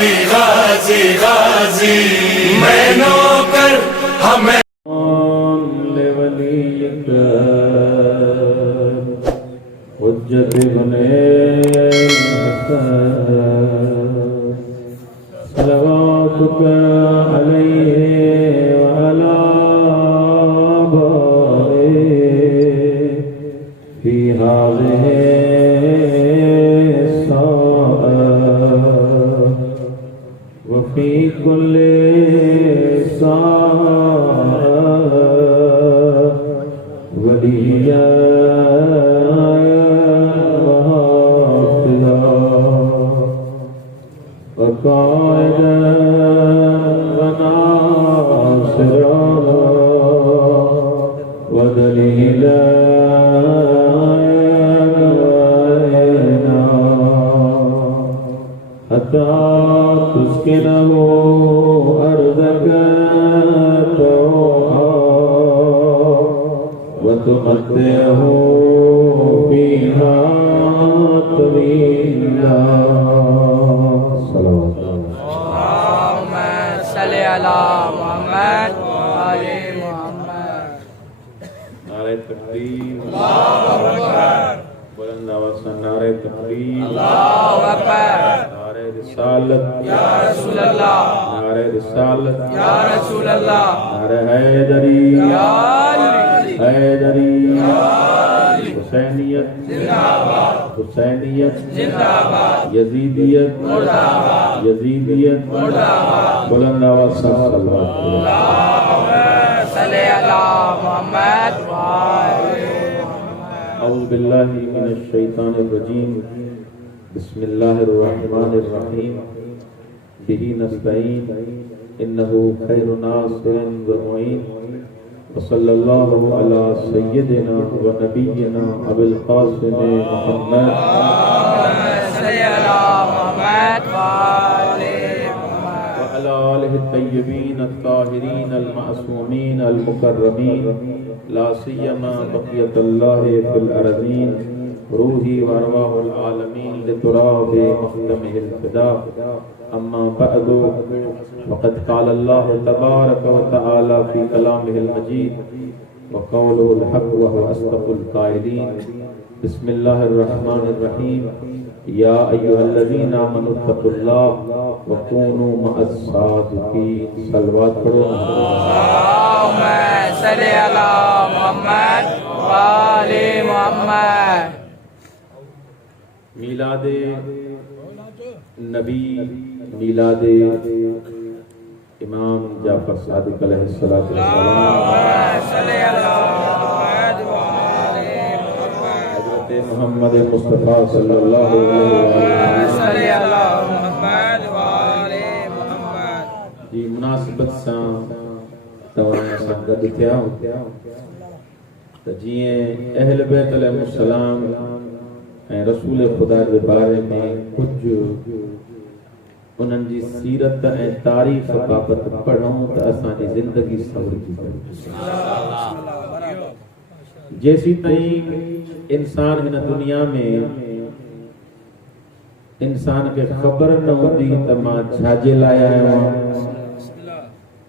गाजी गाजी गाजी मैं नौकर हमें हुज्जत बने सलवातुका अलैहि व अला बाए फी हाज़िहि साअ व फी कुल्ली साअ वलिया وقائدا وناصرا ودليلا حتى تسكنه أرضك طوعا وتمتعه فيها طويلا. नारे तकबीर, बुलंद आवाज़ से नारे तकबीर, नारे रिसालत या रसूल अल्लाह, नारे रिसालत या रसूल अल्लाह, नारे हैदरी या अली, हैदरी या अली, हुसैनियत जिंदाबाद, हुसैनियत जिंदाबाद, यजीदियत मुर्दाबाद, यजीदियत मुर्दाबाद, बुलंद आवाज़ से अऊज़ु बिल्लाहि मिनश शैतानिर रजीम बिस्मिल्लाहिर रहमानिर रहीम बिही नस्तईन इन्नहु खैरुन नासिरिन व मुईन व सल्लल्लाहु अला सय्यिदिना व नबिय्यिना अबुल क़ासिम मुहम्मद الطيبين الطاهرين المعصومين المكرمين لا سيما بقية الله في الأرضين روحي وأرواح العالمين لتراب مختمه الفداء. أما بعد وقد قال الله تبارك وتعالى في كلامه المجيد وقوله الحق وهو أصدق القائلين. بسم الله الرحمن الرحيم. या अय्युहल्लज़ीना आमनू तक़ुल्लाह व कूनू मअस-सादिक़ीन. सलवात पढ़ो. अल्लाहुम्मा सल्लि अला मुहम्मद व आले मुहम्मद. मीलादे नबी, मीलादे इमाम जाफर सादिक अलैहिस्सलातु मोहम्मद मुस्तफ़ा सल्लल्लाहु अलैहि जी मुनासिबत सां तव्हां सां गॾु थिया त जीअं अहल बैत अलैहिस्सलाम ऐं रसूल ख़ुदा जे बारे में कुझु उन्हनि जी सीरत ऐं तारीफ़ बाबति पढ़ूं त असांजी ज़िंदगी सवरजी पए. जेसी ताईं इंसान हिन दुनिया में इंसान के खबर न हूंदी त मां छाजे लाइ आयो आहियां,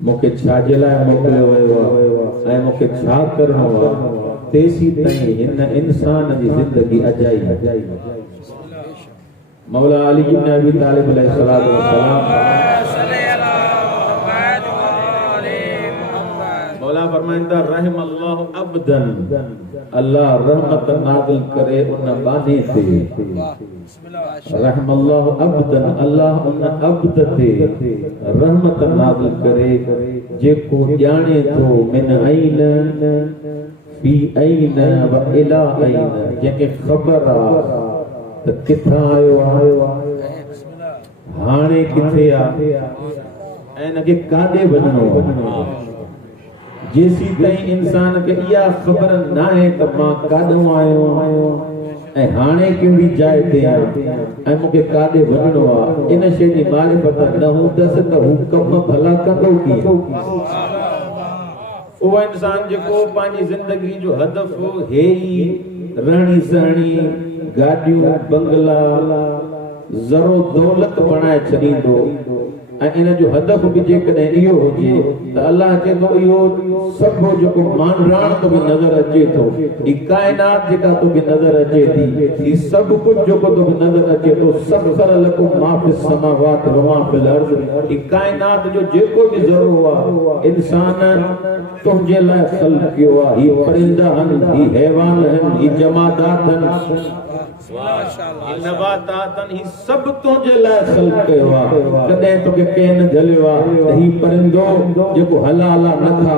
मूंखे छाजे लाइ मोकिलियो वियो आहे ऐं मूंखे छा करिणो आहे, तेसी ताईं हिन इंसान जी ज़िंदगी अजाई. मौला अली इब्न अबी तालिब अलैहिस्सलाम मौला फरमाइंदा रहमल्लाहु अब्दन, अल्लाह रहमत नाज़िल करे उन बानी ते. रहमल्लाहु अब्दन, अल्लाह उन अब्द ते रहमत नाज़िल करे जेको ॼाणे थो मिन ऐन फी ऐन व इला ऐन, जंहिंखे ख़बर आहे त किथां आयो आहे, हाणे किथे आहे ऐं हिनखे काॾे वञिणो आहे. जेसी ताईं इंसान खे इहा ख़बर न आहे त मां काॾों आयो आहियां ऐं हाणे कहिड़ी जाइ ते आहियां ऐं मूंखे काॾे वञिणो आहे, इन शइ जी मारिफत न हूंदसि त हू कम भला कंदो कीअं. उहो इंसान जेको पंहिंजी ज़िंदगी जो हदफ़ हे ई रहणी सहणी, गाॾियूं, बंगला, ज़रो दौलत बनाए छॾींदो इन जो हदफ भी जेकॾहिं इहो हुजे त अल्लाह चए थो इहो सभु जेको मानराण तोखे नज़र अचे थो, ही काइनात जेका तोखे नज़र अचे थी, ही सभु कुझु जेको तोखे नज़र अचे थो, सख़र लकुम मा फिस समावात व मा फिल अर्ज़, ही काइनात जो जेको भी ज़रो आहे इंसान तुंहिंजे लाइ ख़ल्क़ कयो आहे। ही परिंदा आहिनि, ही हैवान आहिनि, ही जमादात आहिनि, नबातातन, ही सब तुंहिंजे लाइ ख़ल्क़ कयो आहे। कॾहिं तोखे कंहिं न झलियो आहे त ही परिंदो जेको हलाल न खा,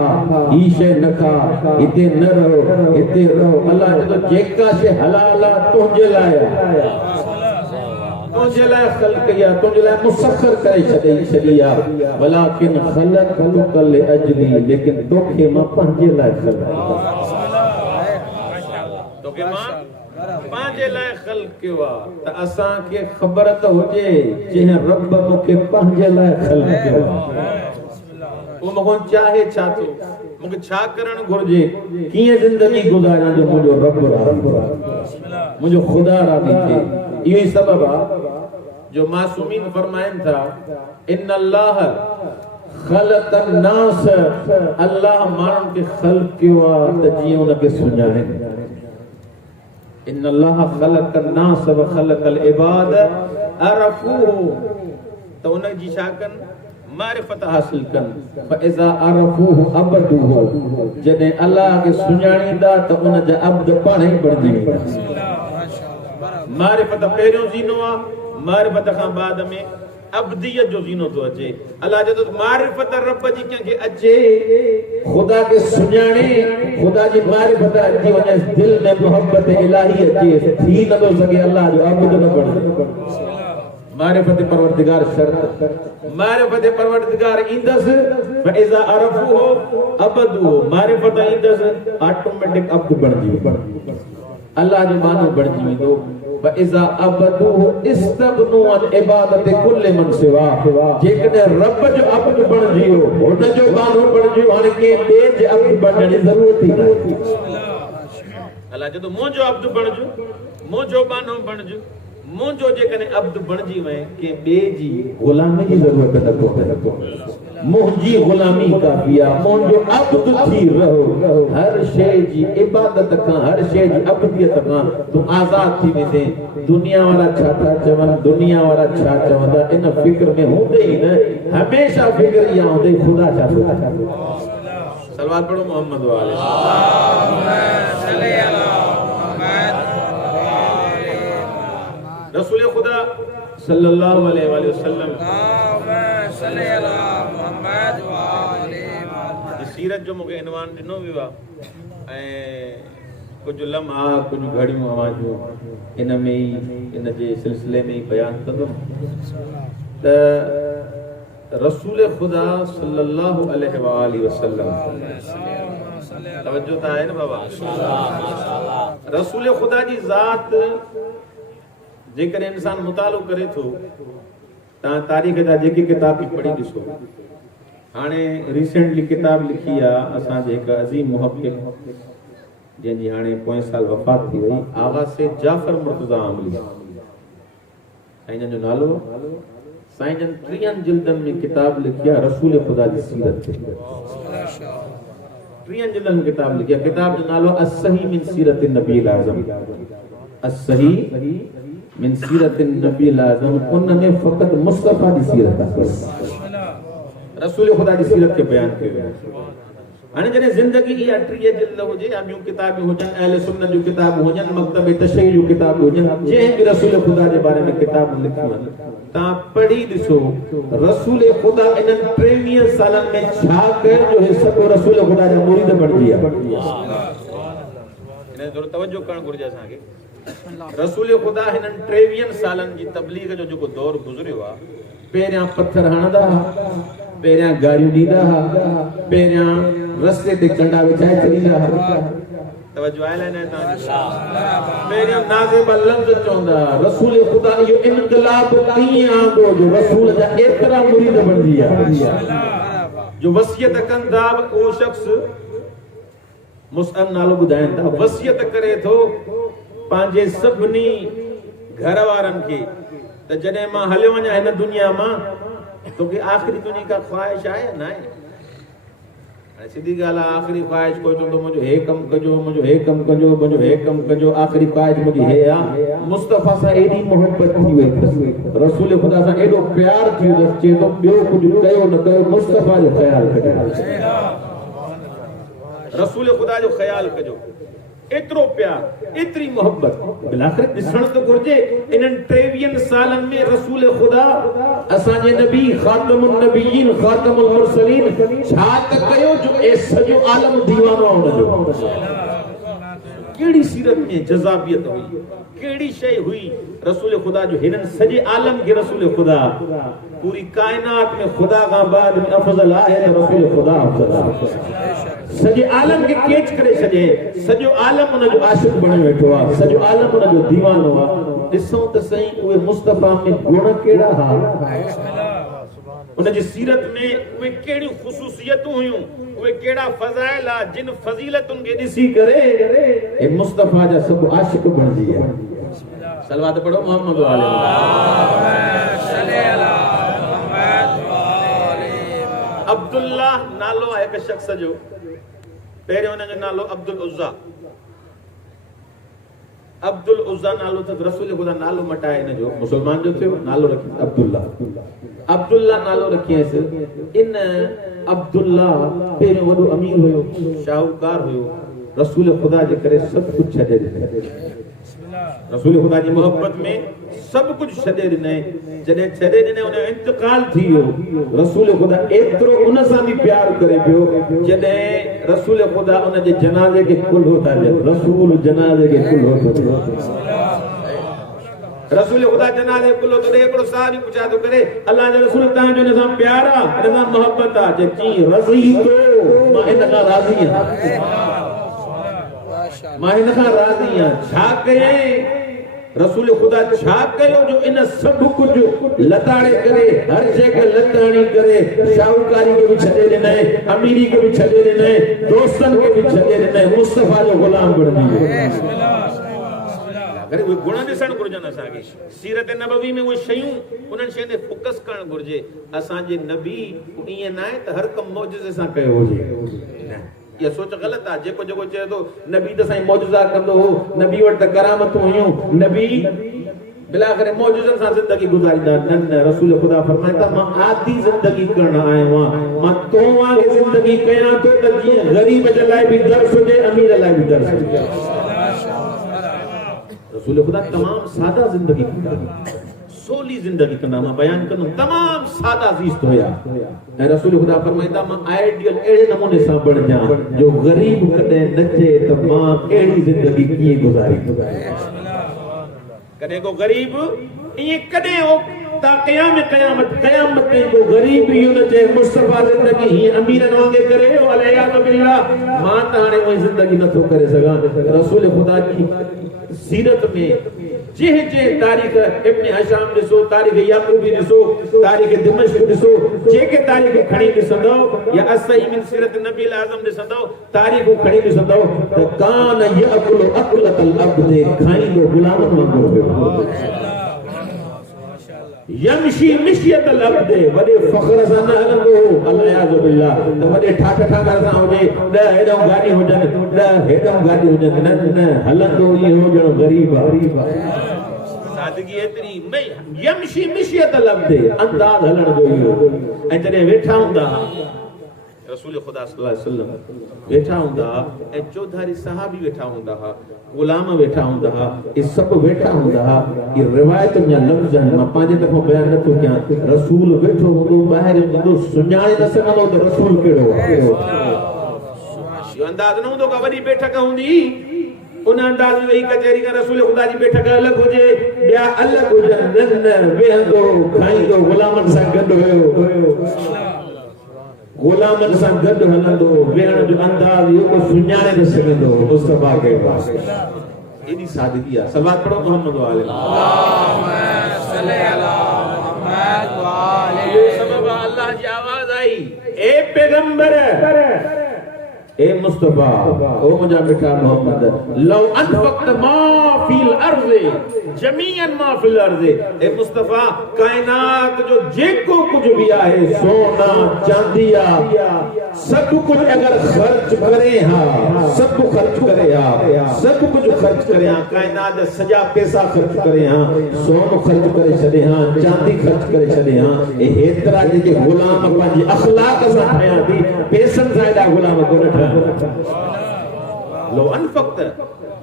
ही शइ न खा, हिते न रहो, हिते रहो। अल्लाह चए थो जेका शइ हलाल आहे तुंहिंजे लाइ आहे, तुंहिंजे लाइ ख़ल्क़ कई आहे, तुंहिंजे लाइ मुसख़र करे छॾी आहे। वलाकिन ख़लक़तुक लिअजली, लेकिन तोखे मां पंहिंजे लाइ ख़ल्क़ कयो आहे, तोखे मां पंहिंजे लाइ ख़ल्क़ कयो आहे। त असांखे ख़बर त हुजे जंहिं रब मूंखे पंहिंजे लाइ ख़ल्क़ कयो आहे, उहो मूंखां चाहे छा थो, मूंखे छा करणु घुरिजे, कीअं ज़िंदगी गुज़ारियां जो मुंहिंजो रब राज़ी थिए, मुंहिंजो ख़ुदा राज़ी थिए। इहो ई सबबु आहे जो मासूमीन फरमाइनि था इन्नल्लाह ख़लक़न नास, अल्लाह माण्हुनि खे ख़ल्क़ कयो आहे त जीअं उनखे सुञाणे। इन्नल्लाह ख़लक़न नास व ख़लक़ल इबाद अरफूहु, त उनजी छा कनि, मारिफत हासिल कनि। फइज़ा अरफूहु अबदूहु, जॾहिं अल्लाह खे सुञाणींदा त उन जा अब्द पाण ई बणिजी वेंदा। मारिफत पहिरियों ज़ीनो आहे, मारिफत खां बाद में अब्दियत जो ज़ीनो थो अचे। अल्लाह चए थो मारिफत रब जी कंहिंखे अचे, ख़ुदा खे सुञाणे, ख़ुदा जी मारिफत अची वञे, दिल में मोहब्बत इलाही अचे, थी नथो सघे अल्लाह जो अब्द न बणे। मारिफत परवरदिगार शर्त, मारिफत परवरदिगार ईंदसि फइज़ा अरफूहु अबदूहु, मारिफत ईंदसि ऑटोमेटिक अब्द बणिजी वेंदो, अल्लाह जो मानो बणिजी वेंदो। फइज़ा अबदूहु इस्तगनू अन इबादत कुल्ल मन सिवा, जेकॾहिं रब जो अब्द बणिजी वियो, हुन जो मानो बणिजी वियो, हाणे के ॿिए जे अब्द बणण जी ज़रूरत ई नाहे। अल्लाह चए थो मुंहिंजो अब्द बणिजो, मुंहिंजो मानो बणिजो, मुंहिंजो जेकॾहिं अब्द बणिजी वञे, के ॿिए जी ग़ुलामी जी ज़रूरत न पवे, मुंहिंजी ग़ुलामी काफ़ी आहे, मुंहिंजो अब्द थी रहो। हर शइ जी इबादत खां, हर शइ जी अब्दियत खां तूं आज़ाद थी वेंदे। दुनिया वारा छा था चवनि, दुनिया वारा छा चवंदा, इन फिक्र में हूंदे ई न, हमेशह फिक्र इहा हूंदे ख़ुदा छा थो चवे। सलवात पढ़ो मोहम्मद वाले रसूल खुदा सल्लल्लाहु अलैहि वसल्लम सीरत जो मूंखे इनवान ॾिनो वियो आहे, ऐं कुझु लम्हा, कुझु घड़ियूं आवाज़ूं इन में ई, इन जे सिलसिले में ई बयानु कंदुमि त रसूल खुदा सल्लल्लाहु अलैहि वसल्लम, तवज्जो त आहे न बाबा, रसूल खुदा जी ज़ात जेकॾहिं इंसान मुतालो करे थो, तव्हां तारीख़ जा जेके किताब बि पढ़ी ॾिसो। हाणे रिसेंटली किताब लिखी आहे असांजे हिकु अज़ीम मुहक़िक़, जंहिंजी हाणे पोएं साल वफ़ात थी वई, आगा से जाफ़र मुर्तज़ा आमली, साईं जन जो नालो। साईं जन 3 जिल्दनि में किताब लिखी आहे रसूल ख़ुदा जी सीरत ते, 3 जिल्दनि में किताब लिखी आहे। किताब जो नालो अस-सही मिन सीरत नबील आज़म, अस-सही मिन सीरत नबील आज़म। उन में फ़क़त मुस्तफ़ा जी सीरत आहे, रसूल ख़ुदा जी सीरत खे बयान कयो आहे। हाणे जॾहिं ज़िंदगी इहा 3 जिल्द हुजे, या ॿियूं किताबूं हुजनि, अहले सुन्नत जूं किताबूं हुजनि, मकतब तशरीह जूं किताबूं हुजनि, जंहिं बि रसूल ख़ुदा जे बारे में किताबूं लिखियूं आहिनि, तव्हां पढ़ी ॾिसो रसूल ख़ुदा इन्हनि 23 सालनि में छा कयो जो हे सभु रसूल ख़ुदा जा मुरीद बणिजी विया। इन थोरो तवजो करणु घुरिजे असांखे। रसूल ख़ुदा हिननि 23 सालनि जी तबलीग जो जेको दौर गुज़रियो आहे, पहिरियां पत्थर हणंदा हुआ, पहिरियां गाड़ियूं ॾींदा हुआ, पहिरियां रस्ते ते कंडा विछाए छॾींदा हुआ। तवज्जो आहे न तव्हांजी? पहिरियां नाज़िबा लफ़्ज़ चवंदा। रसूल ख़ुदा इहो इनक़लाब कीअं आंदो जो रसूल जा एतिरा मुरीद बणिजी विया, जो वसियत कंदा। उहो शख़्स मुसअब नालो ॿुधाइनि था, वसियत करे थो पंहिंजे सभिनी घर वारनि खे त जॾहिं मां हलियो वञा हिन दुनिया मां तोखे आख़िरी दुनिया का ख्वाहिश आहे न आहे? हाणे सिधी ॻाल्हि आहे, आख़िरी ख्वाहिश कोई चवंदो मुंहिंजो हे कमु कजो, मुंहिंजो हे कमु कजो, मुंहिंजो हे कमु कजो, आख़िरी ख्वाहिश मुंहिंजी हे आहे। मुस्तफ़ा सां एॾी मोहबत थी वई अथसि, रसूल ख़ुदा सां एॾो प्यार थी वियो अथसि, चए थो ॿियो कुझु कयो न कयो मुस्तफ़ा जो ख़्यालु कजो, रसूल ख़ुदा जो ख़्यालु कजो। एतिरो प्यार, एतिरी मोहब्बत बिलाखिर ॾिसण त घुरिजे। इन्हनि 23 सालनि में रसूल ख़ुदा असांजे नबी ख़ातमुन नबीयीन ख़ातमुल मुरसलीन छा त कयो जो ए सॼो आलम दीवानो आहे हुनजो। कहिड़ी सीरत में जज़ाबियत हुई, कहिड़ी शइ हुई रसूल ख़ुदा जो। हिननि सॼे आलम खे रसूल ख़ुदा, पूरी काइनात में ख़ुदा खां बाद में अफ़ज़ल आहे त रसूल ख़ुदा अफ़ज़ल आहे। सॼे आलम खे कैच करे छॾे, सॼो आलम हुनजो आशिक़ बणी वेठो आहे, सॼो आलम हुनजो दीवानो आहे। ॾिसूं त सही उहे मुस्तफ़ा में गुण कहिड़ा हुआ, उनजी सीरत में उहे कहिड़ियूं ख़ुसूसियतूं हुयूं, उहे कहिड़ा फज़ाइल आहे जिन फज़ीलतुनि खे ॾिसी करे हे मुस्तफ़ा जा सभु आशिक़ बणिजी विया। सलवात पढ़ो मोहम्मद वाले अब्दुल्ला नालो आहे हिकु शख्स जो, पहिरियों हुनजो नालो अब्दुल उज़्ज़ा, अब्दुल उज़्ज़ा नालो त रसूल ख़ुदा नालो मटाए हिनजो, मुसलमान जो थियो, नालो रखी अब्दुल्ला। अब्दुल्ला नालो रखियसि। इन अब्दुल्ला पहिरियों वॾो अमीर हुयो, शाहूकार हुयो, रसूल ख़ुदा जे करे सभु कुझु छॾे ॾिनई, रसूल ख़ुदा जी मोहब्बत में सभु कुझु छॾे ॾिनई। जॾहिं छॾे ॾिनई उन जो इंतकाल थी वियो। रसूल ख़ुदा एतिरो उन सां बि प्यार करे पियो, जॾहिं रसूल ख़ुदा उन जे जनाज़े खे कुल्हो था ॾियनि, रसूल जनाज़े खे कुल्हो थो ॾिए, रसूल ख़ुदा जनाज़े कुल्हो थो ॾिए। हिकिड़ो साहबी पुछा थो करे, अल्लाह जे रसूल तव्हांजो हिन सां प्यार आहे, हिन सां मोहब्बत आहे? चई रज़ी तो मां हिन खां राज़ी आहियां, मां हिन खां राज़ी आहियां। छा कयईं रसूल ख़ुदा, छा कयो जो इन सभु कुझु लताड़े करे, हर शइ खे लताड़ी करे, शाहूकारी खे बि छॾे ॾिनई, अमीरी खे बि छॾे ॾिनई, दोस्तनि खे बि छॾे ॾिनई, मुस्तफ़ा जो ग़ुलाम बणिजी वियो। अरे उहे गुण ॾिसणु घुरिजनि असांखे, सीरत नबवी में उहे शयूं, उन्हनि शयुनि ते फोकस करणु घुरिजे। असांजे नबी ईअं न आहे त हर कमु मौजज़े सां कयो हुजे, इहा सोच ग़लति आहे। जेको जेको चए थो नबी त साईं मौजज़ा कंदो हो, नबी वटि त करामतूं हुयूं, नबी बिलाखिर मौजज़नि सां ज़िंदगी गुज़ारींदा। न, रसूल ख़ुदा फरमाए था मां आदी ज़िंदगी करण आयो आहियां, मां तो वांगे ज़िंदगी कयां थो त जीअं ग़रीब जे लाइ बि दर्स हुजे, अमीर लाइ बि दर्स हुजे। रसूल ख़ुदा तमाम सादा ज़िंदगी कंदा, सोली ज़िंदगी कंदा। मां बयान कंदुमि, तमाम सादा ज़ीस्त हुया। ऐं रसूल ख़ुदा फरमाईंदा मां आइडियल अहिड़े नमूने सां बणिजां जो ग़रीब कॾहिं न चए त मां कहिड़ी ज़िंदगी कीअं गुज़ारी। कॾहिं को ग़रीब ईअं कॾहिं हो ता क़यामत ताईं को ग़रीब इहो न चए मुस्तफ़ा ज़िंदगी हीअं अमीरनि वांगुरु करे अलियाज़ बिल्लाह, मां त हाणे उहा ज़िंदगी नथो करे सघां। रसूल ख़ुदा जी सीरत में जे तारीख़ इब्न हिशाम ॾिसो, तारीख़ याक़ूबी ॾिसो, तारीख़ दिमश्क ॾिसो, जेके तारीख़ खणी ॾिसंदो या असई मिन सीरत नबी आज़म ॾिसंदो, तारीख़ खणी ॾिसंदो त कान यअकुल अकुलतल अब्द, खाईंदो गुलामनि वांगुरु हुयो, यमशी मिशियतल अब्द, वॾे फ़ख्र सां न हलंदो हो, अलियाज़ बिल्लाह, त वॾे ठाठ ठाकर सां हुजे, 10 हेॾो गाॾी हुजनि, 10 हेॾो गाॾी हुजनि, न हलंदो इहो ॼणो ग़रीब आहे। सादगी एतिरी यमशी मिशियतल अब्द, अंदाज़ हलण जो इहो। ऐं जॾहिं वेठा हूंदा रसूल ख़ुदा सल्लल्लाहु अलैहि वसल्लम वेठा हूंदा, ऐं चौधारी सहाबी वेठा हूंदा, गुलाम वेठा हूंदा, ये सभु वेठा हूंदा। ये रिवायत जा लफ़्ज़ आहिनि, मां पंहिंजे तरफ़ों बयान नथो कयां। रसूल वेठो हूंदो, ॿाहिरि हूंदो, सुञाणे न सघंदो त रसूल कहिड़ो आहे। इहो अंदाज़ न हूंदो का वॾी बैठक हूंदी, उन अंदाज़ में वेही कचहरी का रसूल ख़ुदा जी बैठक अलॻि हुजे, ॿिया अलॻि हुजनि, न वेहंदो खाईंदो गुलामनि सां गॾु हुयो, गुलामनि सां गॾु हलंदो, वेहण जो अंदाज़ इहो को सुञाणे न सघंदो मुस्तफ़ा खे। एॾी सादगी आहे। सलावत पढ़ो मोहम्मद वाले अल्लाहुम्मा सल्ली अला मुहम्मद वाले। ये सबब अल्लाह जी आवाज़ आई, ए पैगंबर, ए मुस्तफ़ा, ओ मुंहिंजा मिठा मोहम्मद, लौ अनफक़त मा फिल अर्ज़ जमीअन मा फिल अर्ज़। ए मुस्तफा कायनात जो जेको कुछ भी आहे सोना चांदिया सब कुछ अगर खर्च करे हा सब खर्च करे हा सब कुछ खर्च करे हा कायनात सजा पैसा खर्च करे हा सोन खर्च करे छड़े हा चांदी खर्च करे छड़े हा ए हेतरा जे गुलाम पंहिंजे अखलाक सां ठाया थी पैसन सां एॾा गुलाम कोन ठहा। लो अनफक्त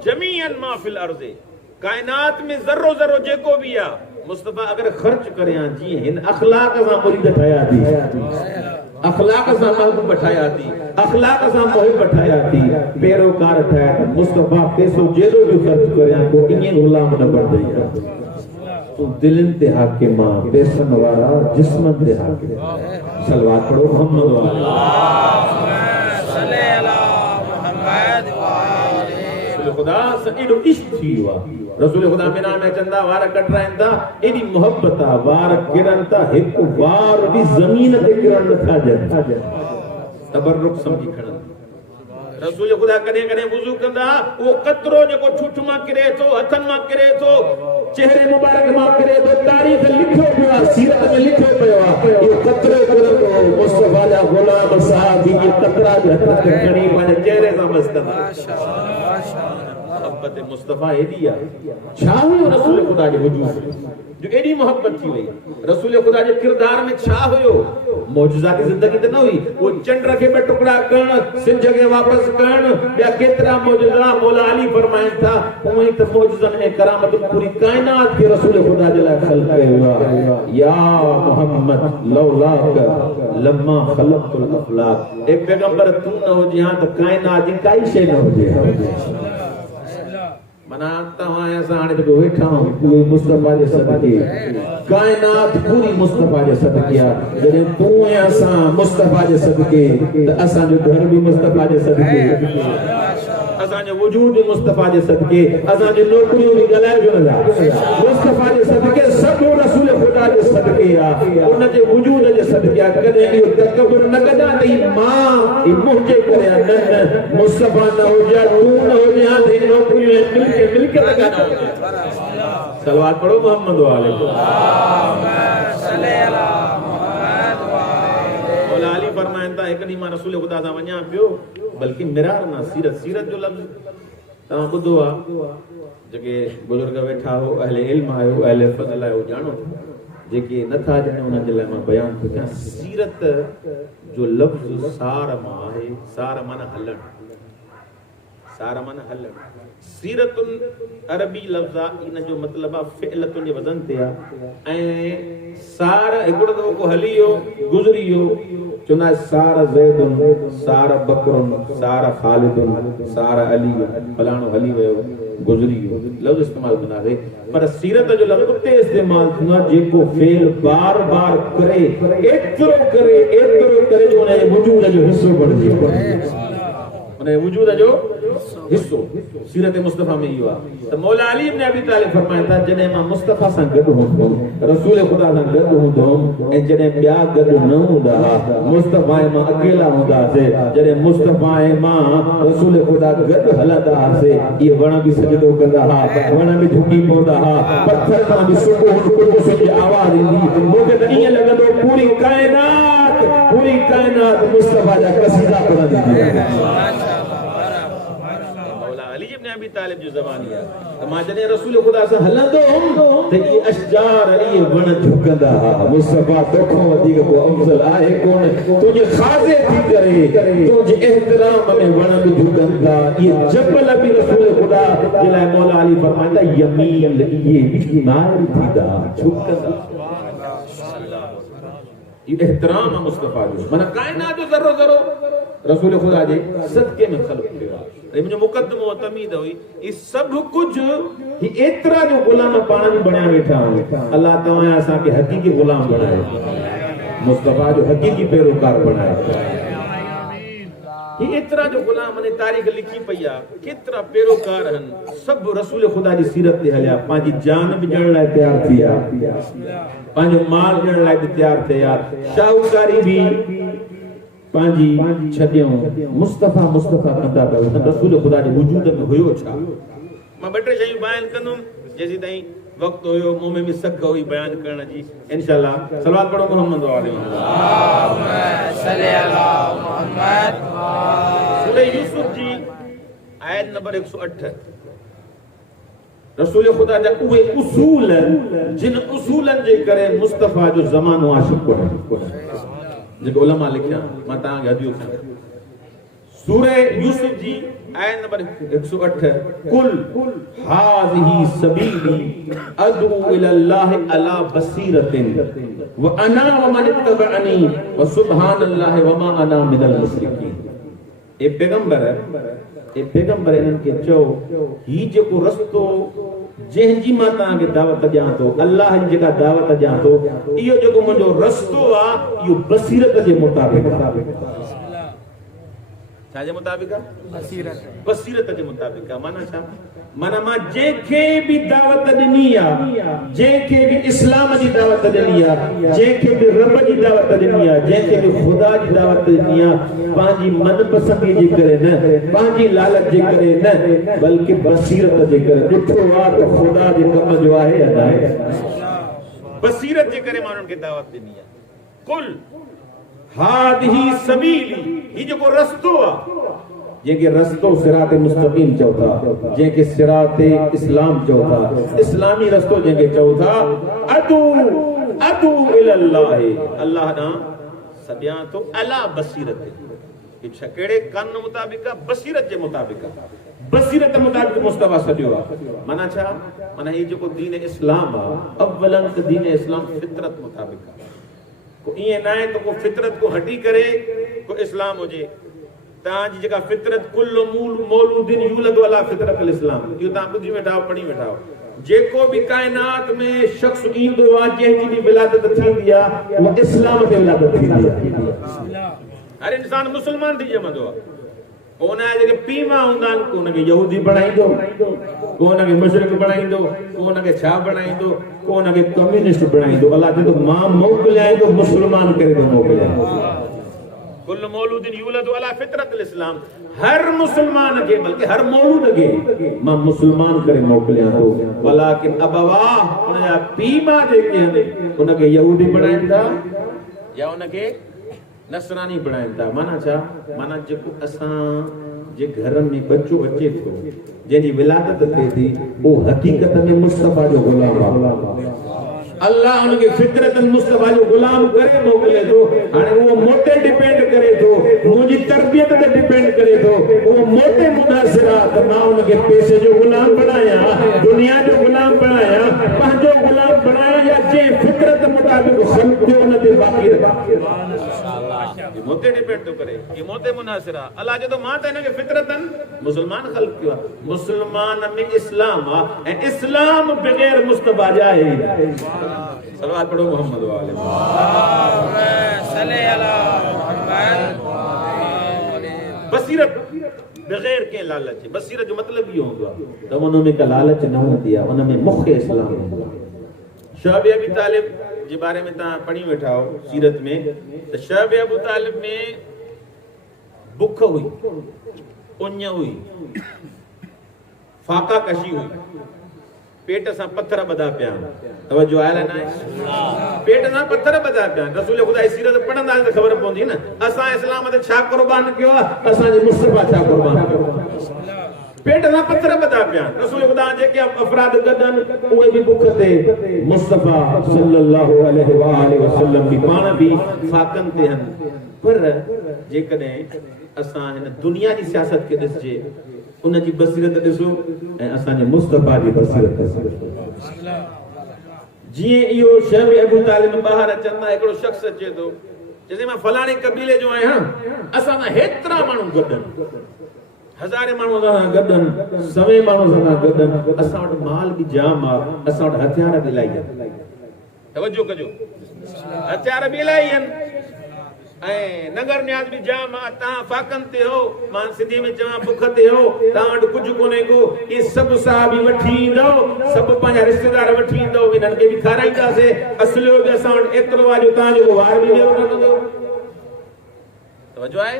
जमीअन मा फिल अर्ज़ कायनात में ज़र्रो ज़र्रो जेको भी आ मुस्तफा अगर खर्च करे हा जी हिन अखलाक सां मुरीद ठाया थी अखलाक सां महबूब ठाया थी अखलाक सां मुहिब ठाया थी पैरोकार ठाया थी मुस्तफा पैसो जेॾो भी खर्च करे हा को ईअं गुलाम न बणिजई तू दिलन ते हाकिम आ पैसन वारा जिस्मन ते हाकिम सलवात पढ़ो मोहम्मद वाले खुदा से एडो इश्क थी वा रसूल खुदा में नाम चंदा वार कटराइन था एडी मोहब्बत आ वार किरन था एक वार भी जमीन ते किरन नथा जन तबर्रुक समझी खणन रसूल खुदा कने कने वुजू कंदा वो कतरो जेको ठुठ मा किरे तो हथन मा किरे तो चेहरे मुबारक मा किरे तो तारीख लिखो पियो सीरत में लिखो पियो ये कतरे करन मुस्तफा जा गुलाम साहब ये कतरा जे हथ ते खणी पाने चेहरे सा मस्त माशाअल्लाह मोहब्बत मुस्तफा एडी आ छा हुयो रसूल खुदा जे वजूद जो एडी मोहब्बत थी वई रसूल खुदा जे किरदार में छा हुयो मौजूदा की जिंदगी त न हुई वो चंद्र के में टुकड़ा करण सिंध के वापस करण या केतरा मौजूदा मौला अली फरमाइन था उही त मौजूदन में करामत पूरी कायनात के रसूल खुदा जे ला खल्क हुआ या मोहम्मद लौलाक लम्मा खलक़तुल अफलाक ए पैगंबर तू न हो जहां त कायनात जी काई शे न हो मना तवा ऐसा आने तो बैठा हूं पूरे मुस्तफा जे सदके कायनात पूरी मुस्तफा जे सदके जने तू ऐसा मुस्तफा जे सदके त असा जो घर भी मुस्तफा जे सदके असा जो वजूद मुस्तफा जे सदके असा जो नौकरियों भी गलाए जो ना मुस्तफा जे सदके सब रसूल खुदा जे सदके आ उन जे वजूद जे सदके कदे इहो तकबर न कदा तई मां ई मुझे करे न मुस्तफा न हो जा तू न हो जा ते नौकरियों मिलके लगा सलवात पढ़ो मोहम्मद वाले मौला अली फरमाइंदा एक दी मां रसूल खुदा सा वन्या पियो बल्कि मिरार ना सीरत सीरत जो लफ्ज ता बुधो आ जके बुजुर्ग बैठा हो अहले इल्म आयो अहले फजल आयो जानो जेके नथा जाने उन जे लाइ मां बयान थो कयां सीरत जो लफ्ज सार मां आहे सार माना हलण सार माना हलण सीरतुन अरबी लफ्ज़ इन जो मतलब आ फ़िलतुन जे वज़न ते आ ऐं सार हिकड़ो दफ़ो को हलियो गुज़रियो चुना सार ज़ैदुन सार बकरुन सार खालिदुन सार अली फलाणो हली वयो गुज़रियो लफ्ज़ इस्तेमाल कंदा रे पर सीरत जो लफ्ज़ उते इस्तेमाल थींदो जेको फेल बार बार करे एतिरो करे जो उन जे वजूद जो हिस्सो बणिजी उन वजूद जो हिस्सो सीरत मुस्तफा में इहो आहे त मौला अली इब्न अबी तालिब फरमाया था जॾहिं मां मुस्तफा सां गॾु हूंदो रसूल खुदा सां गॾु हूंदो ऐं जॾहिं ॿिया गॾु न हूंदा मुस्तफा ऐं मां अकेला हूंदासीं जॾहिं मुस्तफा ऐं मां रसूल खुदा गॾु हलंदा हुआसीं इहे वण बि सजदो कंदा हुआ वण बि झुकी पवंदा हुआ पत्थर खां बि सुबुह कुदुस जी आवाज़ ईंदी मूंखे त ईअं लॻंदो पूरी कायनात मुस्तफा जा क़सीदा पढ़ंदी अबी तालिब जो ज़मानी है त मां जने रसूल खुदा से हलंदो त ये अशजार ये वण झुकंदा मुस्तफा तोखो वधीक को अफजल आहे कोन तुझे खाजे थी करे तुझे एहतराम में वण भी झुकंदा ये जबल भी रसूल खुदा जिला मौला अली फरमाता यमीन ये मार थीदा झुकंदा ये एहतराम मुस्तफा जो माना कायनात जो जरो जरो रसूल खुदा जे सदके में खल्क किया ये मुझे मुकद्दमो तमीद हुई इस सब कुछ ही एतरा जो गुलाम पाण भी बनया बैठा हो अल्लाह तआला असा के हकीकी गुलाम बनाए मुस्तफा जो हकीकी पैरोकार बनाए ये इतना जो गुलाम ने तारीख लिखी पया केतरा पैरोकार हन सब रसूल खुदा जी सीरत ते हल्या पांजी जान भी ॾियण लाइ तैयार थिया पांजो माल ॾियण लाइ भी तैयार थिया शाहूकारी भी पांजी छडियो मुस्तफा कंदा रसूल खुदा जे वजूद में हुयो छा मां ॿ टे शयूं बयान कंदुमि जेसीं ताईं वक़्तु हुयो मुंह में बि सख हुई बयान करण जी। इंशाअल्लाह सलवात पढ़ो मोहम्मद वाले सूरह यूसुफ जी आयत नंबर 108 रसूल खुदा जा उहे उसूल जिन उसूलन जे करे मुस्तफा जो ज़मानो आशिक कोन्हे जेको उलमा लिखिया मां तव्हांखे हदियो कयां। सूरह यूसुफ जी आयत नंबर 108 कुल हाज़िही सबीली अदू इलल्लाह अला बसीरतिन व अना व मन इत्तबअनी व सुब्हानल्लाह व मा अना मिनल मुशरिकीन। ए पैगंबर इन्हनि खे चओ ही जेको रस्तो जंहिंजी मां तव्हांखे दावत ॾियां थो अल्लाह जी जेका दावत ॾियां थो इहो जेको मुंहिंजो रस्तो आहे इहो बसीरत जे मुताबिक़ आहे। छा जे मुताबिक़ आहे? बसीरत जे मुताबिक़ आहे। माना छा? माना मां जंहिंखे बि दावत ॾिनी आहे जंहिंखे बि इस्लाम जी दावत ॾिनी आहे जंहिंखे बि रब जी दावत ॾिनी आहे जंहिंखे बि ख़ुदा जी दावत ॾिनी आहे पंहिंजी मनपसंदी जे करे न पंहिंजी लालच जे करे न बल्कि बसीरत जे करे ॾिठो आहे त ख़ुदा जे कम जो आहे या न आहे। बसीरत जे करे माण्हुनि खे दावत ॾिनी आहे। कुल हादिही सबीली ही जेको रस्तो आहे जंहिंखे रस्तो सिरात मुस्तकीम चओ था जंहिंखे सिरात इस्लाम चओ था इस्लामी रस्तो जंहिंखे चओ था अदू इलल्लाह अल्लाह ॾांहुं सॾियां थो अला बसीरत छा कहिड़े कानून मुताबिक़ आहे? बसीरत जे मुताबिक़ आहे। बसीरत मुताबिक़ मुस्तफा सॾियो आहे। माना छा? माना ही जेको दीन इस्लाम आहे अव्वलन त दीन इस्लाम फितरत मुताबिक़ आहे। को ईअं न आहे त को फितरत को हटी करे को इस्लाम हुजे। तव्हांजी जेका फितरत कुल्लु मौलूदिन यूलदु अला फितरतिल इस्लाम इहो तव्हां ॿुधी वेठा आहियो पढ़ी वेठा आहियो। जेको बि काइनात में शख्स ईंदो आहे जंहिंजी बि विलादत थींदी आहे उहा इस्लाम ते विलादत थींदी आहे। हर इंसान मुस्लमान थी ॼमंदो आहे। को हुनजा जेके पीउ माउ हूंदा आहिनि को हुनखे यहूदी बणाईंदो को हुनखे मुशरिक बणाईंदो को हुनखे छा बणाईंदो को हुनखे कम्युनिस्ट बणाईंदो। अलाह चवंदो मां मोकिलियां थो मुस्लमान करे थो मोकिलियां। कुल मौलूदिन यूलदु अला फितरतिल इस्लाम हर मुसलमान के बल्कि हर मौलूद के मां मुसलमान करे मोकिलियां थो। वलाकिन अबवा उनजा पीउ माउ जेके आहिनि उनखे यहूदी बणाइनि था या उनखे नसरानी बणाइनि था। माना छा? माना जेको असां जे घर में बच्चो अचे थो जंहिंजी विलादत थिए थी उहो हक़ीक़त में मुस्तफा जो गुलाम आहे। अल्लाह उनके फितरत मुस्तफा जो गुलाम करे मोकिले थो। हाणे उहो मोटे डिपेंड करे थो मुंहिंजी तरबियत ते डिपेंड करे थो उहो मोटे मुनासिर आहे त मां उनखे पैसे जो गुलाम बणायां दुनिया जो गुलाम बणायां पंहिंजो गुलाम बणायां या जंहिं फितरत मुताबिक़ ख़ल्क़ जो उन ते बाक़ी रखे। मोते डिपेंड थो करे ये मोते मुनासिर आहे। अल्लाह जो मां त हिनखे फितरतन मुसलमान ख़ल्क़ कयो आहे। मुसलमान में इस्लाम आहे ऐं इस्लाम बग़ैर मुस्तफा जा आहे। सलवात पढ़ो मोहम्मद वाले बसीरत बगैर के लालच। बसीरत जो मतलब इहो हूंदो आहे त उनमें का लालच न हूंदी आहे उनमें मुख इस्लाम हूंदो आहे। शअब अबी तालिब जे बारे में तव्हां पढ़ी वेठा हो सीरत में त शअब अबू तालिब में बुख हुई उञ हुई फाका कशी हुई पेट सां पत्थर ॿधा पिया। तवज्जो आयल न आहे? पेट सां पत्थर ॿधा पिया। रसूल ख़ुदा जी सीरत पढ़ंदा त ख़बर पवंदी न असां इस्लाम ते छा कुर्बान कयो आहे असांजे मुस्तफा छा कुर्बान कयो। पेट सां पत्थर ॿधा पिया। रसूल ख़ुदा जेके अफराद गॾनि उहे बि बुख ते मुस्तफा सल्लल्लाहु अलैहि व आलिहि वसल्लम बि पाण बि फाकनि ते आहिनि। पर जेकॾहिं असां हिन दुनिया जी सियासत खे ॾिसजे उन जी बसीरत ॾिसो ऐं असांजे मुस्तफा जी बसीरत ॾिसो। जीअं इहो शअब अबू तालिब ॿाहिरि अचनि था हिकिड़ो शख़्स अचे थो चए मां फलाणे कबीले जो आहियां असां सां हेतिरा माण्हू गॾनि हज़ारे माण्हू सां गॾनि सवे माण्हू सां गॾनि असां वटि माल बि जाम आहे असां वटि हथियार बि इलाही आहिनि। तवज्जो कजो हथियार बि इलाही आहिनि ऐं नगर न्याज भी जाम आहे। तव्हां फाकनि ते हो मां सिंधी में चवां बुख ते हो तव्हां वटि कुझु कोन्हे को इहे सभु साहबी वठी ईंदो सभु पंहिंजा रिश्तेदार वठी ईंदो इन्हनि खे बि खाराईंदासीं असलियो बि असां वटि एतिरो आहे जो तव्हांजो वार बि ॾियो न कंदो। तवजो आहे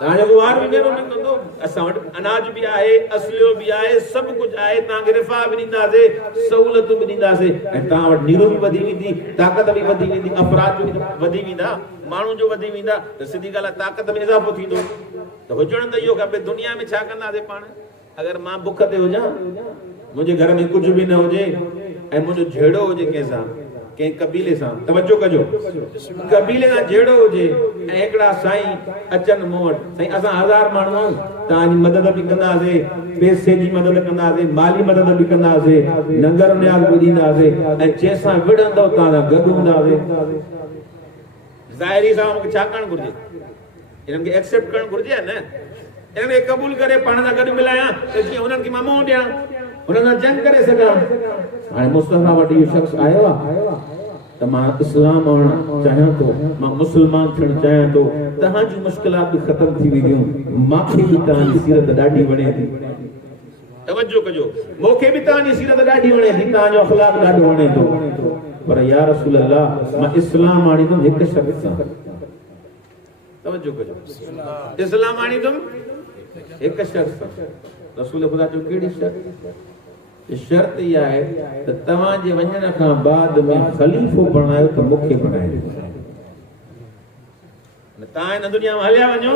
तव्हांजो गुवार बि मेरो न कंदो असां वटि अनाज बि आहे असलियो बि आहे सभु कुझु आहे तव्हांखे रिफ़ा बि ॾींदासीं सहूलियतूं बि ॾींदासीं ऐं तव्हां वटि नीरो बि वधी वेंदी ताक़त बि वधी वेंदी अफ़राद बि वधी वेंदा माण्हू जो वधी वेंदा त सिधी ॻाल्हि आहे ताक़त में इज़ाफ़ो थींदो त हुजणु त इहो खपे दुनिया में छा कंदासीं पाण अगरि मां बुख ते हुजां मुंहिंजे घर में कुझु बि न हुजे ऐं मुंहिंजो झेड़ो हुजे कंहिंसां कंहिं कबीले सां तवजो कजो कबीले सां झेड़ो हुजे ऐं हिकिड़ा साईं अचनि मूं वटि साईं असां 1000 माण्हू आहियूं तव्हांजी मदद बि कंदासीं पैसे जी मदद कंदासीं माली मदद बि कंदासीं लंगर न्याज़ बि ॾींदासीं ऐं जंहिंसां विढ़ंदव तव्हां सां गॾु हूंदासीं ज़ाहिरी सां मूंखे छा करणु घुरिजे इन्हनि खे एक्सेप्ट करणु घुरिजे न इन्हनि खे क़बूल करे पाण सां गॾु मिलायां त जीअं उन्हनि खे मां मुंहुं ॾियां उन्हनि सां जंग करे सघां हाणे मुस्तफ़ा वटि इहो शख़्स आयो आहे त मां इस्लाम आणणु चाहियां थो मां मुस्लमान थियणु चाहियां थो तव्हांजी मुश्किलात बि ख़तम थी वेंदियूं मूंखे बि तव्हांजी सीरत ॾाढी वणे थी तवजो कजो मूंखे बि तव्हांजी सीरत ॾाढी वणे थी तव्हांजो अख़लाक़ ॾाढो वणे थो पर या रसूल अल्लाह मां इस्लाम आणींदुमि हिकु शर्त सां तवजो कजो इस्लाम आणींदुमि हिकु शर्त सां रसूल ख़ुदा जो कहिड़ी शर्त शर्त इहा आहे त तव्हांजे वञण खां बाद में ख़लीफ़ो बणायो त मूंखे बणायो तव्हां हिन दुनिया में हलिया वञो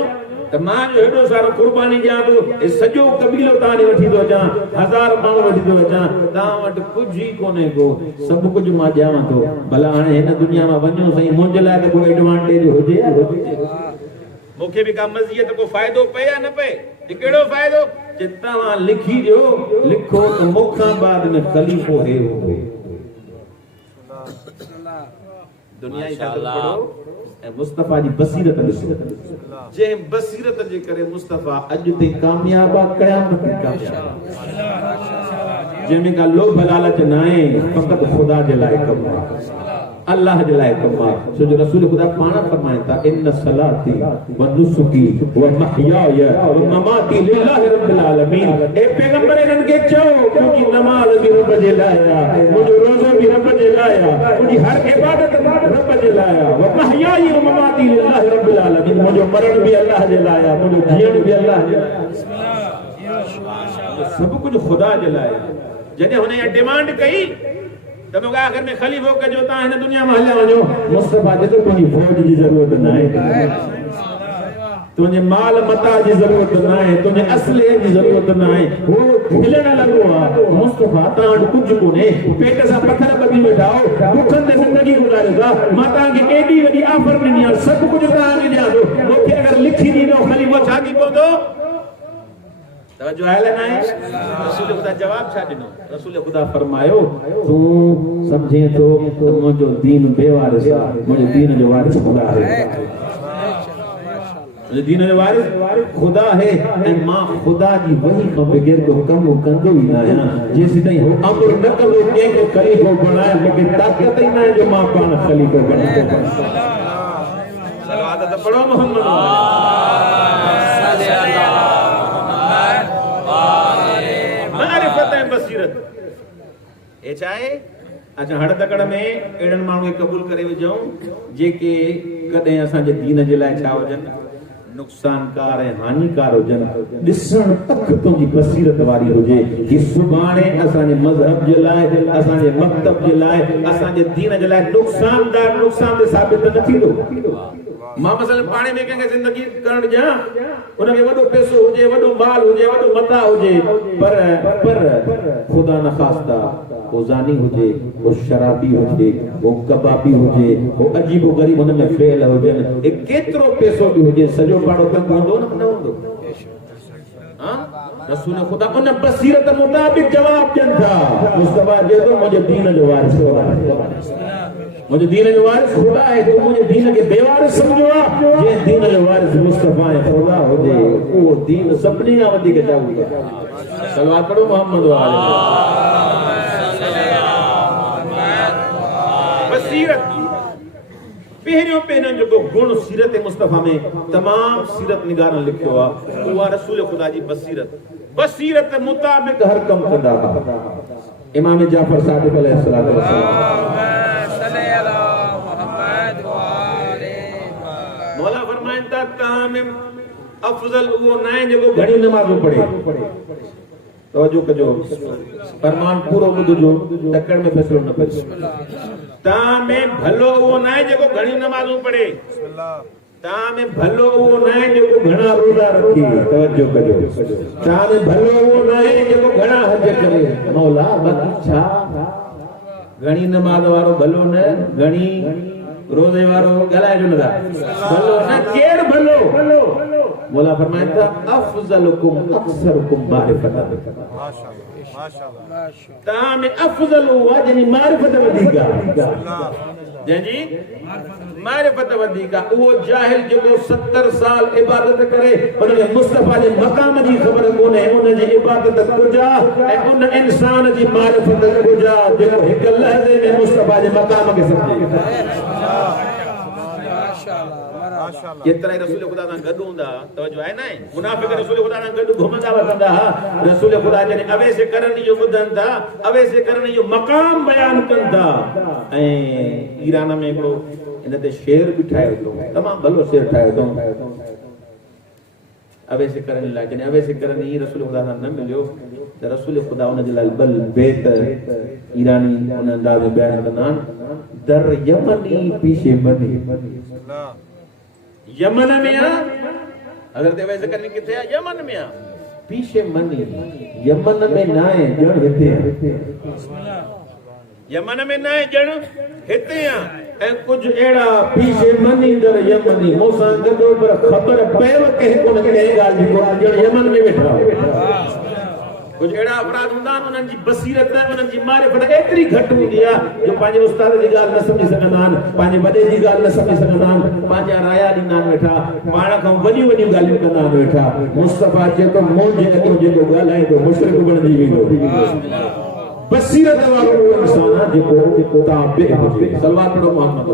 त मां जो हेॾो सारो क़ुर्बानी ॾियां थो सॼो कबीलो तव्हां ॾे वठी थो अचां 1000 माण्हू वठी थो अचां तव्हां वटि कुझु ई कोन्हे को सभु कुझु मां ॾियां थो भला हाणे हिन दुनिया मां वञो साईं मुंहिंजे लाइ त कोई एडवांटेज हुजे मूंखे बि का मज़ियत को फ़ाइदो पए या न पए कहिड़ो फ़ाइदो जे तव्हां लिखी ॾियो लिखो त मूंखां बाद में ख़लीफ़ो हे हो दुनिया जी ताक़त पढ़ो ऐं मुस्तफ़ा जी बसीरत ॾिसो जंहिं बसीरत जे करे मुस्तफ़ा अॼु ताईं कामयाब आहे क़यामत ताईं कामयाब जंहिंमें का लोभ लालच न आहे फ़क़ति ख़ुदा जे लाइ कमु आहे अल्लाह जे लाइ कमु आहे छो जो रसूल ख़ुदा पाण फरमाइनि था इन सलाती व नुसुकी व महयाय व ममाती लिल्लाहि रब्बिल आलमीन ए पैगंबर इन्हनि खे चओ मुंहिंजी नमाज़ बि रब जे लाइ आहे मुंहिंजो रोज़ो बि रब जे लाइ आहे मुंहिंजी हर इबादत रब जे लाइ आहे व महयाय व ममाती लिल्लाहि रब्बिल आलमीन मुंहिंजो मरण बि अल्लाह जे लाइ आहे मुंहिंजो जीअण बि अल्लाह जे लाइ सभु कुझु ख़ुदा जे लाइ आहे जॾहिं हुन इहा डिमांड कई त मूंखे आख़िर में ख़लीफ़ो कजो तव्हां हिन दुनिया में हलिया वञो मुस्तफ़ा चए थो तुंहिंजी फौज जी ज़रूरत न आहे तुंहिंजे माल मता जी ज़रूरत न आहे तुंहिंजे असले जी ज़रूरत न आहे उहो हिलण लॻो आहे मुस्तफ़ा तव्हां वटि कुझु कोन्हे पेट सां पथर ॿधी वेठा आहियो बुखनि ते ज़िंदगी गुज़ारियो था मां तव्हांखे एॾी वॾी ऑफर ॾिनी आहे सभु कुझु तव्हांखे ॾियां थो मूंखे अगरि लिखी ॾींदो ख़लीफ़ो छा थी पवंदो तवजो आहे न आहे रसूल ख़ुदा जवाब छा ॾिनो रसूल ख़ुदा फरमायो तूं समझे तो मुंहिंजो दीन बेवारिस आहे मुंहिंजे दीन जो वारिस ख़ुदा आहे मुंहिंजे दीन जो वारिस ख़ुदा आहे ऐं मां ख़ुदा जी वही खां बग़ैर को कमु कंदो ई न आहियां जेसीं ताईं हू अमर न कंदो कंहिंखे ख़लीफ़ो बणाए मूंखे ताक़त ई न आहे जो मां पाण ख़लीफ़ो बणाए सलावत त पढ़ो मोहम्मद बसीरत ए चाहे अच्छा हड़ तकड़ में एड़न माण्हू खे क़बूल करे विझूं जेके कॾहिं असांजे दीन जे लाइ छा हुजनि नुक़सानकार ऐं हानिकार हुजनि ॾिसण तक तुंहिंजी बसीरत वारी हुजे कि सुभाणे असांजे मज़हब जे लाइ असांजे मकतब जे लाइ असांजे दीन जे लाइ नुक़सान ते साबित न थींदो मां मसलन पाणे में कंहिंखे ज़िंदगी करण ॾियां उनखे वॾो पैसो हुजे वॾो माल हुजे वॾो मता हुजे पर ख़ुदा न ख़ास्ता वो ज़ानी हुजे वो शराबी हुजे वो कबाबी हुजे वो अजीबो गरीब हुन में फेल हुजनि केतिरो पैसो बि हुजे सॼो पाड़ो तंग हूंदो न हूंदो रसूल ख़ुदा उन बसीरत मुताबिक़ जवाब ॾियनि था मुस्तफ़ा चए थो मुंहिंजे दीन जो वारिस ख़ुदा आहे मुझे दीन जो वारिस खुदा है तो मुझे दीन के बेवारिस समझो जे दीन जो वारिस मुस्तफा है खुदा हो जे वो दीन सभनी खां वधीक चाहूंगा सलवात पढ़ो मोहम्मद वाले बसीरत पहिरियों जो गुण सीरत मुस्तफा में तमाम सीरत निगारन लिखियो आहे उहा रसूल खुदा जी बसीरत मुताबिक हर कम कंदा इमाम जाफर सादिक अलैहिस्सलाम मौला फरमाइन था तहां में अफजल वो नाए जेको घणी नमाज़ पढ़े। तवज्जो कजो, फरमान पूरो ॿुधजो, टकड़ में फैसलो न कजो। तहां में भलो वो नाए जेको घणी नमाज़ पढ़े। तहां में भलो वो नाए जेको घणा रोज़ा रखे। तवज्जो कजो, तहां में भलो वो नाए जेको घणा हज करे। मौला बाकी छा? घणी नमाज़ वारो भलो न, घणी रोज़े वारो ॻाल्हाए जो नथा। भलो न केर भलो? मौला फरमाइनि था अफज़लुकुम अक्सरुकुम मारिफतन। माशाअल्लाह। तहां में अफज़ल हुआ जनी मारिफत वधीक आहे। जंहिंजी मारिफत वधीक आहे उहो जाहिल जेको 70 साल इबादत करे उनखे मुस्तफा जे मक़ाम जी ख़बर कोन्हे, उन जी इबादत कुजा ऐं उन इंसान जी मारिफत कुजा जेको हिक लहज़े में मुस्तफा जे मक़ाम खे सम्झे। केतिरा रसूल खुदा सां गॾु हूंदा, तवज्जो आहे न? मुनाफ़िक़ रसूल खुदा सां गॾु घुमंदा वठंदा। रसूल खुदा जॾहिं अवैसे करनी जो ॿुधनि था, अवैसे करनी जो मक़ाम बयान कनि था। ऐं ईरान में हिकिड़ो इन ते शेर बि ठाहियो अथऊं, तमामु भलो शेर ठाहियो अथऊं अवैसे करनी लाइ। जॾहिं अवैसे करनी रसूल खुदा सां न मिलियो त रसूल खुदा उनजे लाइ बल बेत ईरानी उन अंदाज़ में बयान कंदा आहिनि, दर यमनी पीछे मनी। यमन में आ, अगर ते वैसे करनी किथे आ? यमन में आ, पीछे मनी। यमन में ना है जण हिते आ। यमन में ना है जण हिते आ। ऐं कुछ एड़ा पीछे मनी दर यमनी मोसा गडो पर खबर पेव के कोन के गाल जी को जण यमन में बैठा। कुछ एड़ा अपराध हुंदा आहिनि उन्हनि जी बसीरत उन्हनि जी मारिफत एतिरी घटि हूंदी आहे जो पंहिंजे उस्ताद जी ॻाल्हि न सम्झी सघंदा आहिनि, पंहिंजे वॾे जी ॻाल्हि न सम्झी सघंदा आहिनि, पंहिंजा राया ॾींदा आहिनि वेठा, पाण खां वॾियूं वॾियूं ॻाल्हियूं कंदा आहिनि वेठा। मुस्तफा चयो मुंहिंजे अॻियां जेको ॻाल्हाए थो मुशरिक बणिजी वेंदो। बसीरत वारो उहो इंसान आहे जेको ताबे हुजे। सलवात पढ़ो मोहम्मद।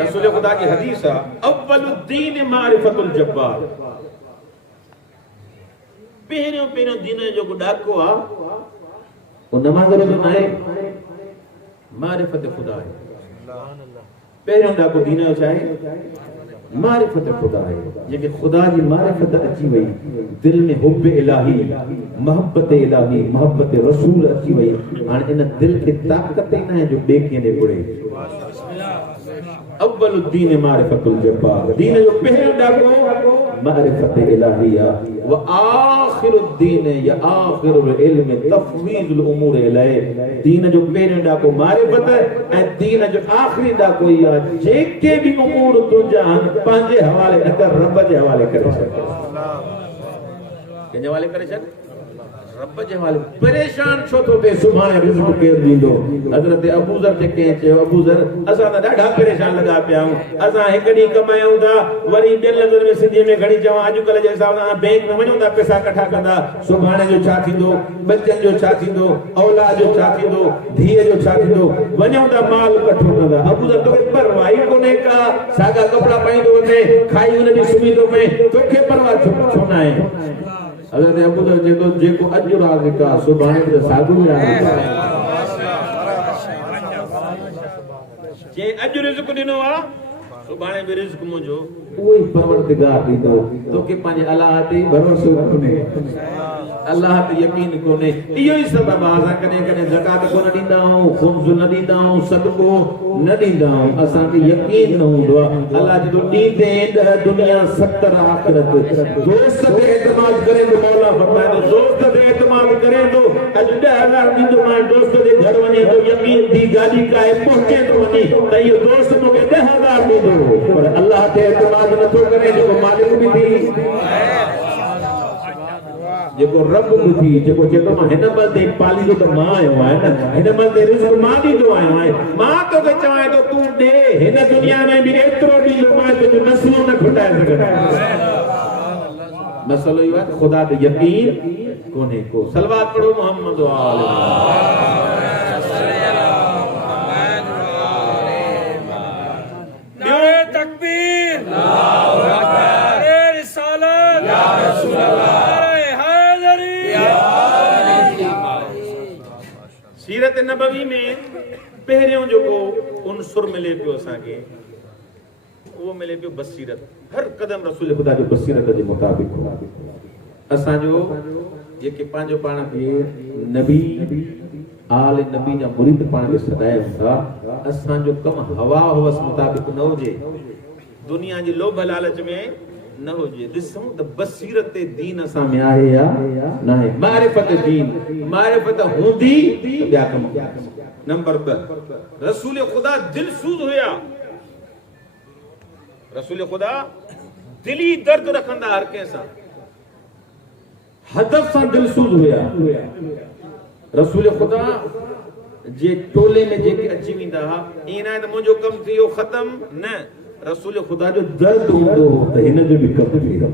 रसूल खुदा की हदीस है अव्वलुद्दीन मारिफतुल जब्बार। पहिरियों पहिरियों दीन जो को डाको आ वो नमाज रोज़ो न आहे, मारिफत खुदा है। पहिरियों डाको दीन जो छाहे? मारिफत खुदा है। जेके खुदा जी मारिफत अची वई, दिल में हुब इलाही, मोहब्बत इलाही, मोहब्बत रसूल अची वई, हाणे इन दिल के ताकत ही न है जो ॿिए कंहिं ॾे घुरे। अव्वलुद्दीन मारिफतुल जब्बार। दीन जो पहिरियों डाको मारिफत इलाहिया व आखिरुद्दीन या आखिरुल इल्म तफवीजुल उमूर इलैहि। दीन जो पहिरियों डाको मारिफत ऐं दीन जो आखिरी डाको इहा जेके भी उमूर तुंहिंजा आहिनि पंहिंजे हवाले न कर, रब जे हवाले करे छॾ। कंहिंजे हवाले करे छॾ? रब जे हवाले। परेशान छो थो थिए सुभाणे रिज़्क़ केरु ॾींदो? हज़रत अबूज़र जेके चयो अबूज़र असां त ॾाढा परेशान लॻा पिया आहियूं, असां हिकु ॾींहुं कमायूं था वरी ॿियनि लफ़्ज़नि में सिंधीअ में घणी चवां अॼुकल्ह जे हिसाब सां बैंक में वञूं था पैसा इकट्ठा कंदा, सुभाणे जो छा थींदो, बचनि जो छा थींदो, औलाद जो छा थींदो, धीअ जो छा थींदो, वञूं था माल इकट्ठो कंदा। अबूज़र तोखे परवाह कोन्हे का, साॻा कपिड़ा पाईंदो वञे, खाई हुन ॾींहुं सुम्ही थो पए, तोखे परवाह छो न आहे? हज़रत अबूज़र जेको जेको अॼु राज़िक आहे सुभाणे त साॻियो ई राज़िक आहे। जे अॼु रिज़्क़ ॾिनो आहे सुभाणे बि रिज़्क़ मुंहिंजो उहो ई परवरदिगार ॾींदो। तोखे पंहिंजे अलाह ते भरोसो कोन्हे, अलाह ते यकीन कोन्हे। इहो ई सबब आहे असां कॾहिं कॾहिं ज़कात कोन ॾींदा आहियूं, ख़ुम्स न ॾींदा आहियूं, सदको न ॾींदा आहियूं, असांखे यकीन न हूंदो आहे। अलाह जो ॾींदे 10 दुनिया 70 आख़िरत। दोस्त ते एतमाद करे तो मौला फरमाए थो, दोस्त ते एतमाद करे तो अॼु 10,000 ॾींदो मां दोस्त जे घर वञे तो यकीन दी गाॾी काए पहुचे तो वञे त इहो दोस्त मूंखे 10,000 ॾींदो, पर अलाह ते एतमाद नथो करे जेको मालिक भी थी, जेको रब भी थी, जेको चेतो मां हिन मल ते पालींदो त मां आयो आहियां न, हिन मल ते रिज़्क़ मां ॾींदो आयो आहियां, मां तोखे चवां थो तूं ॾे, हिन दुनिया में भी एतिरो ॾींदो मां तुंहिंजो नस्लूं न घुटाए सघंदो। मसलो इहो आहे खुदा ते यकीन कोन्हे को। सलवात पढ़ो मोहम्मद सीरत नबवी में पहिरियों जो को उनसुर मिले पियो असांखे वो मिले पियो बसीरत। हर कदम रसूल खुदा जो बसीरत जे मुताबिक हो। असांजो जेके पंहिंजो पाण खे नबी आल नबी जा मुरीद पाण खे सदाए हूंदा, असांजो कम हवा हवस मुताबिक न हुजे, दुनिया जी लोभ लालच में न हुजे। ॾिसूं त बसीरत दीन असां में आहे या न आहे। मारिफत दीन मारिफत हूंदी त ॿिया कम। नंबर 2 रसूल खुदा दिलसूज़ हुया। रसूल खुदा दिली दर्द रखंदा हर कंहिं सां, हदफ सां दिलसूज़ हुया। रसूल खुदा जे टोले में जेके अची वेंदा हुआ ईअं न आहे त मुंहिंजो कमु थी वियो ख़तम, न। रसूल खुदा जो दर्द हूंदो हो त हिन जो बि कमु थिए,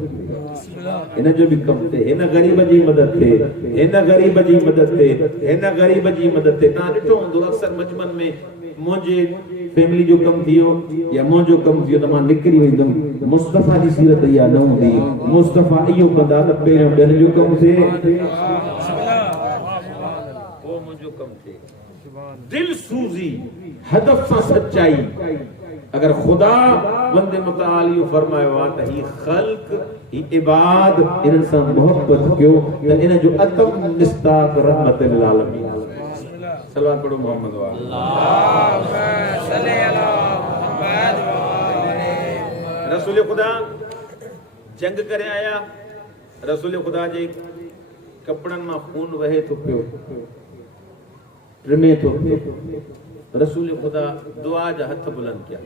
हिन जो बि कमु थिए, हिन ग़रीब जी मदद थिए, हिन ग़रीब जी मदद थिए, हिन ग़रीब जी मदद थिए। तव्हां ॾिठो हूंदो अक्सर मजमन में मुंहिंजे फैमिली जो कमु थियो या मुंहिंजो कमु थियो त मां निकिरी वेंदुमि, मुस्तफ़ा जी सीरत इहा न हूंदी। मुस्तफ़ा इहो कंदा त पहिरियों ॿियनि जो कमु थिए, वो मुंहिंजो कमु थिए। दिल सूज़ी हदफ सां सच्चाई। अगर खुदा वंदे मुताल इहो फरमायो आहे त ही ख़ल्क़ ही इबाद इन्हनि सां मोहब्बत कयो त इन जो अतम मिस्ताक रहमत लिल आलमीन। सलवात पढ़ो मोहम्मद वाह। अल्लाहुम्मा सल्ली अला मुहम्मद व आले। रसूल खुदा जंग करे आया, रसूल खुदा जे कपड़न मां खून वहे तो पियो, टिमे तो पियो। रसूल खुदा दुआ जा हथ बुलंद किया।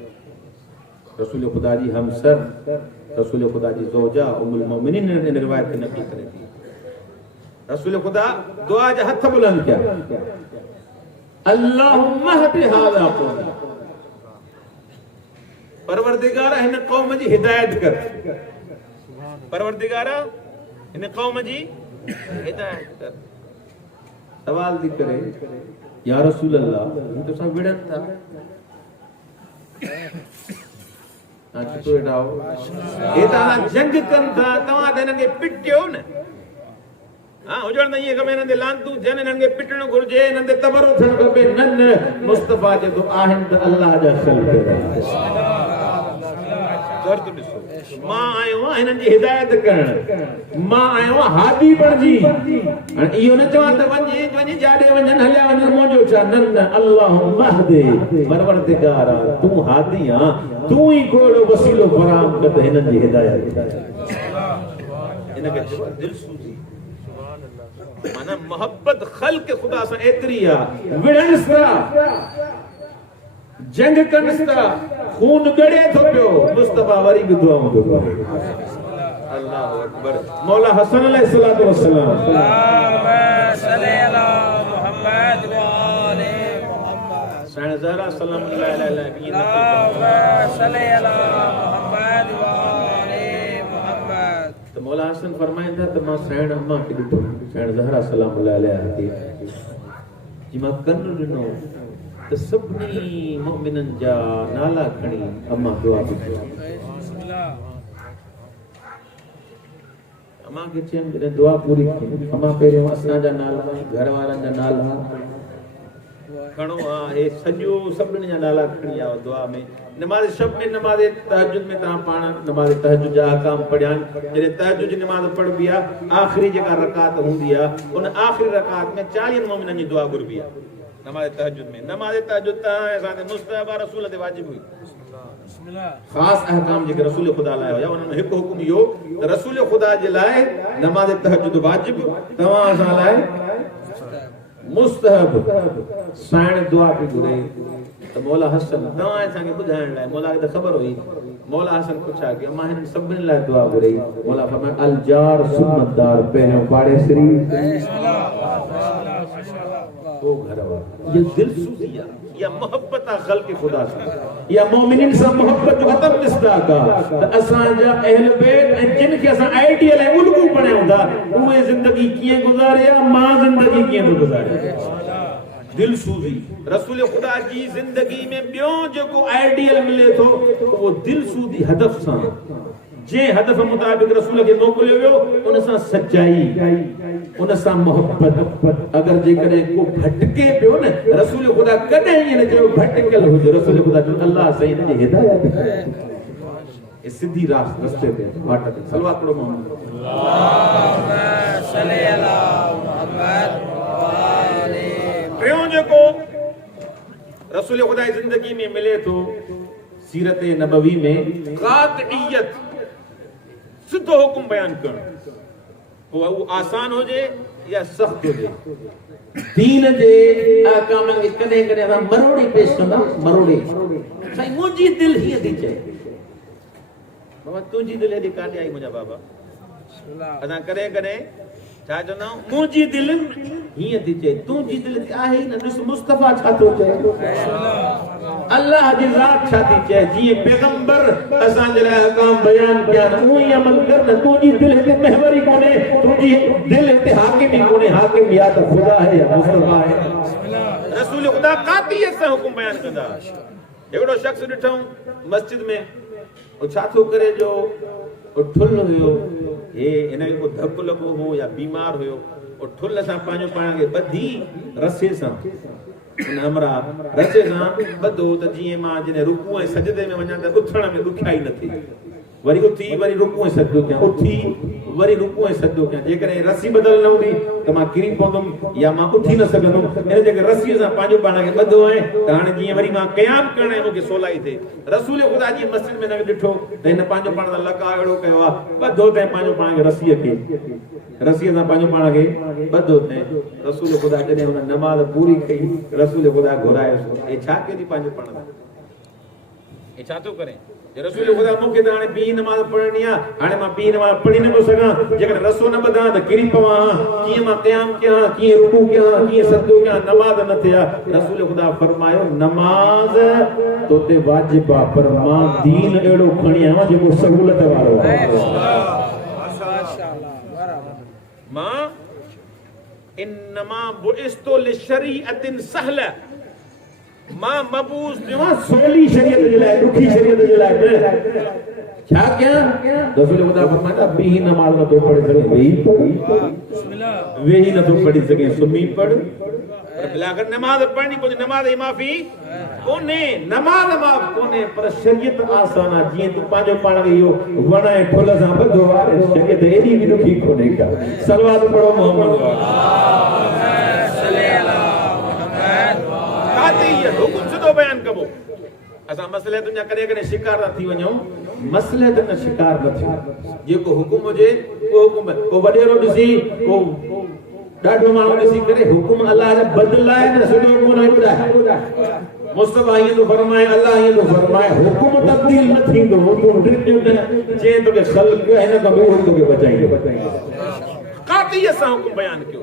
रसूल खुदा जी हमसर रसूल खुदा जी ज़ौजा उम्मुल मोमिनीन ने रिवायत के नकल करे थी। रसूल खुदा दुआ जा हथ बुलंद किया, अल्लाहुम्मा हदी हाज़ा कौम, परवरदिगारा हिन कौम जी हिदायत कर। परवरदिगारा हिन कौम जी हिदायत कर। सवाल थी करे या रसूल अल्लाह तो सब विड़न था आज तो डाओ ये ता जंग कन था तवा दे नंगे पिटियो न। हां हुजण न ये कमे नंदे लांतू जन नंगे पिटणो घुरजे, नंदे तबरो थण खपे। नन मुस्तफा जे तो आहिन त अल्लाह जा खल्क दर्द ॾिसो। मां आयो आहियां हिननि जी हिदायत करण, मां आयो आहियां हादी बणजी। हाणे इहो न चवां त वञी जाॾे वञनि हलिया वञनि मुंहिंजो छा। न न अल्लाहुम्मा हदी, परवरदिगारा तूं हादी आहीं, तूं ई कोड़ो वसीलो फराहम कर त हिननि जी हिदायत। हिनखे चइबो दिल सूज़ी। माना मोहब्बत ख़ल्क़ खुदा सां एतिरी आहे, विढ़ण सां जंग कनस्ता खून गड़े तो पियो, मुस्तफा वरी भी दुआऊं तो करे। अल्लाहु अकबर। मौला हसन अलैहिस्सलातु वस्सलाम, अल्लाहुम्मा सल्ली अला मुहम्मद व आले मुहम्मद। सैयद ज़हरा सल्लल्लाहु अलैहि अल्लाहुम्मा सल्ली अला मुहम्मद व आले मुहम्मद। तो मौला हसन फरमाइंदा त मां सैयद अम्मा खे ॾिठो, सैयद ज़हरा सल्लल्लाहु अलैहि जी मां कन ॾिनो त सभिनी मोमिनन जा नाला खणी अम्मा दुआ पई करे। अम्मा खे चयमि जॾहिं दुआ पूरी थी, अम्मा पहिरियों असांजा नाला, घर वारनि जा नाला खणो आहे, हे सॼो सभिनी जा नाला खणी आओ दुआ में। नमाज़ शब में, नमाज़ तहज्जुद में तव्हां पाण नमाज़ तहज्जुद जा अहकाम पढ़िया आहिनि। जॾहिं तहज्जुद जी नमाज़ पढ़बी आहे, आख़िरी जेका रकात हूंदी आहे उन आख़िरी रकात में 40 मोमिननि जी दुआ घुरबी आहे। नमाज़ तहज्जुद में, नमाज़ तहज्जुद त असांजे मुस्तहब रसूल ते वाजिब हुई। ख़ास अहकाम जेके रसूल खुदा लाइ हुया उन्हनि में हिकु हुकुम इहो त रसूल खुदा जे लाइ नमाज़ तहज्जुद वाजिब, तव्हां असां लाइ मुस्तहब। साइण दुआ पई घुरे त मौला हसन तव्हां असांखे ॿुधाइण लाइ, मौला खे त ख़बर हुई। मौला हसन पुछा कि मां हिन सभिनी लाइ दुआ घुरे। मौला फरमाया अल जार सुन्नतदार पहिरियों पाड़े सरी वो घर वाला। ये दिल सूज़ी आहे, या मोहब्बत आहे ख़ल्क़ खुदा सां, या मोमिनिन सां मोहब्बत जो अतम मिस्ताक आहे। त असांजा अहल बैत ऐं जिन खे असां आइडियल ऐं उल्गू बणायूं था उहे ज़िंदगी कीअं गुज़ारे आहे, मां ज़िंदगी कीअं थो गुज़ारे। दिल सूज़ी रसूल खुदा जी ज़िंदगी में ॿियो जेको आइडियल मिले थो वो दिल सूज़ी हदफ सां, जे हदफ मुताबिक रसूल खे मोकिलियो वियो उन सां सच्चाई उन सां मोहब्बत अगर जे करे को भटके पियो न रसूल खुदा कदे ही न जो भटकल हो रसूल खुदा जो अल्लाह सही ने हिदायत है ये सीधी रास्ते पे वाट पे सलवात पढ़ो मोहम्मद अल्लाहुम्मा सल्ली अला मुहम्मद वाले प्रियो जो को रसूल खुदा की जिंदगी में मिले तो सीरत नबवी में कातइयत सिद्धो हुक्म बयान कर वो आसान हो जे या सख्त हो जे दीन जे आकाम के कने कने मरोड़ी पेश कंदा मरोड़ी सही मुजी दिल ही दी चे बाबा तुजी दिल दी काने आई मुजा बाबा अदा करे करे छा चना मुजी दिल ही दी चे तुजी दिल आहे न मुस्तफा छा तो चे अल्लाह जी रात छाती चे जी पैगंबर असा जला काम बयान किया तू ही अमल कर न तुजी दिल ते महवरी कोने तुजी दिल ते हाकिम ही कोने हाकिम या तो खुदा है या मुस्तफा है रसूल खुदा कातियत से हुक्म बयान कंदा एड़ो शख्स डिठो मस्जिद में ओ छा तो करे जो ओ ठुल हुयो ए इने को धक लगो हो या बीमार हुयो ओ ठुल सा पाणो पाण के बधी रसे सा हमरा रसे सां बधो त जीअं मां जने रुकू ऐं सजदे में वञा त उथण में ॾुखियाई न थी वरी उथी वरी रुकू ऐं सजदो कयां उथी वरी रुकू ऐं सजदो कयां जेकॾहिं रसी बदल न हूंदी त मां किरी पवंदुमि या मां उथी न सघंदुमि इन जेके रसीअ सां पंहिंजो पाण खे ॿधो आहे त हाणे जीअं वरी मां क़याम करण मूंखे सवलाई थिए रसूल ख़ुदा जी मस्जिद में न ॾिठो त हिन पंहिंजो पाण सां लका अहिड़ो कयो आहे ॿधो अथई पंहिंजो पाण खे रसीअ सां पंहिंजो पाण खे ॿधो अथई रसूल ख़ुदा जॾहिं हुन नमाज़ पूरी कई रसूल ख़ुदा घुरायोसि हे छा कयो थी पंहिंजो पाण सां हे छा थो करे रसूल खुदा मुखे त हाणे ॿी नमाज़ पढ़णी आहे हाणे मां ॿी नमाज़ पढ़ी न थो सघां जेकॾहिं रसो न ॿधां त किरी पवां कीअं मां क़याम कयां कीअं रुकू कयां कीअं सजदो कयां नमाज़ न थिया रसूल खुदा फरमायो नमाज़ तो ते वाजिब आहे पर मां दीन अहिड़ो खणी आहियां जेको सहूलत वारो आहे मां इन्नमा बुइस्तु लिशरीअतिन सहला मां मबूस दिवा सोली शरीयत जे लाइ दुखी शरीयत जे लाइ छा कयां रसूल खुदा फरमाता बी नमाज न तो पढ़ी सके वेही न तो पढ़ी सके सुमी पढ़ पर बिलागर नमाज पढ़नी पो नमाज ई माफी कोने नमाज माफ कोने पर शरीयत आसान आहे जीअं तू पांजो पाण खे इहो वण ऐं फुल सां ॿधो आहे शरीयत एॾी बि ॾुखी कोन्हे का सलवात पढ़ो मोहम्मद हुकुम सिधो बयान कबो असा मसले तुंहिंजा कॾहिं कॾहिं शिकार था थी वञूं मसले त न शिकार न थियो जेको हुकुम हुजे उहो हुकुम को वॾेरो ॾिसी को ॾाढो माण्हू ॾिसी करे हुकुम अलाह जा बदिलाए न सिधो हुकुम न ॿुधाए मुस्तफा ईअं थो फरमाए अलाह ईअं थो फरमाए हुकुम तब्दील न थींदो तूं ॾिठो न चए तोखे ख़ल्क़ हिन खां ॿियो तोखे बचाईंदो कातियत सां हुकुम बयान कयो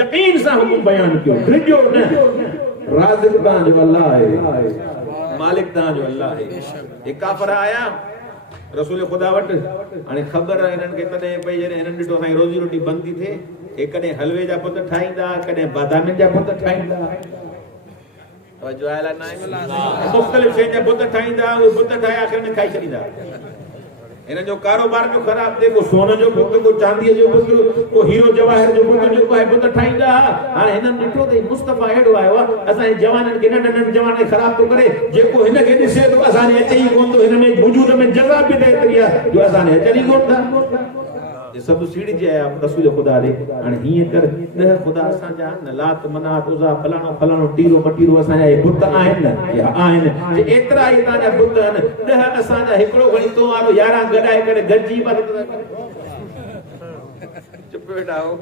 यकीन सां हुकुम बयान कयो ॾिठो न राज़िक तांजो अल्लाह है मालिक तांजो अल्लाह है एक काफर आया रसूल खुदा वट हाने खबर इनन के तने भई जने इनन ॾिठो साईं रोजी रोटी बंद थी थे एक कने हलवे जा पुत ठाईंदा कने बादाम जा पुत ठाईंदा तवज्जो आला ना मुख्तलिफ शइ जा पुत ठाईंदा वो पुत ठाया आखिर में खाई छॾींदा इनन जो कारोबार जो खराब थे को सोने जो पुत को चांदी जो पुत को हीरो जवाहर जो पुत जो को पुत ठाईंदा हाणे हिनन ॾिठो त मुस्तफा हेॾो आयो आहे असां जवाननि खे नंढनि जवान खराब तो करे जेको हिन खे ॾिसे तो असां ने अचे ई कोन तो हिन में वजूद में जज़ा बि दे तरिया जो असां ने अचे ई कोन था ये सब सीढ़ी जे आया रसूल खुदा दे हाणे हीअं कर ॾह खुदा असां जा न लात मनात उज़ा फलाणो फलाणो टीरो मटीरो असां जा बुत आहिनि न या आहिनि जे एतिरा ई तव्हां जा बुत आहिनि ॾह असां जा हिकिड़ो खणी तो वारो 11 गॾाए करे गॾजी चुप वेठा हो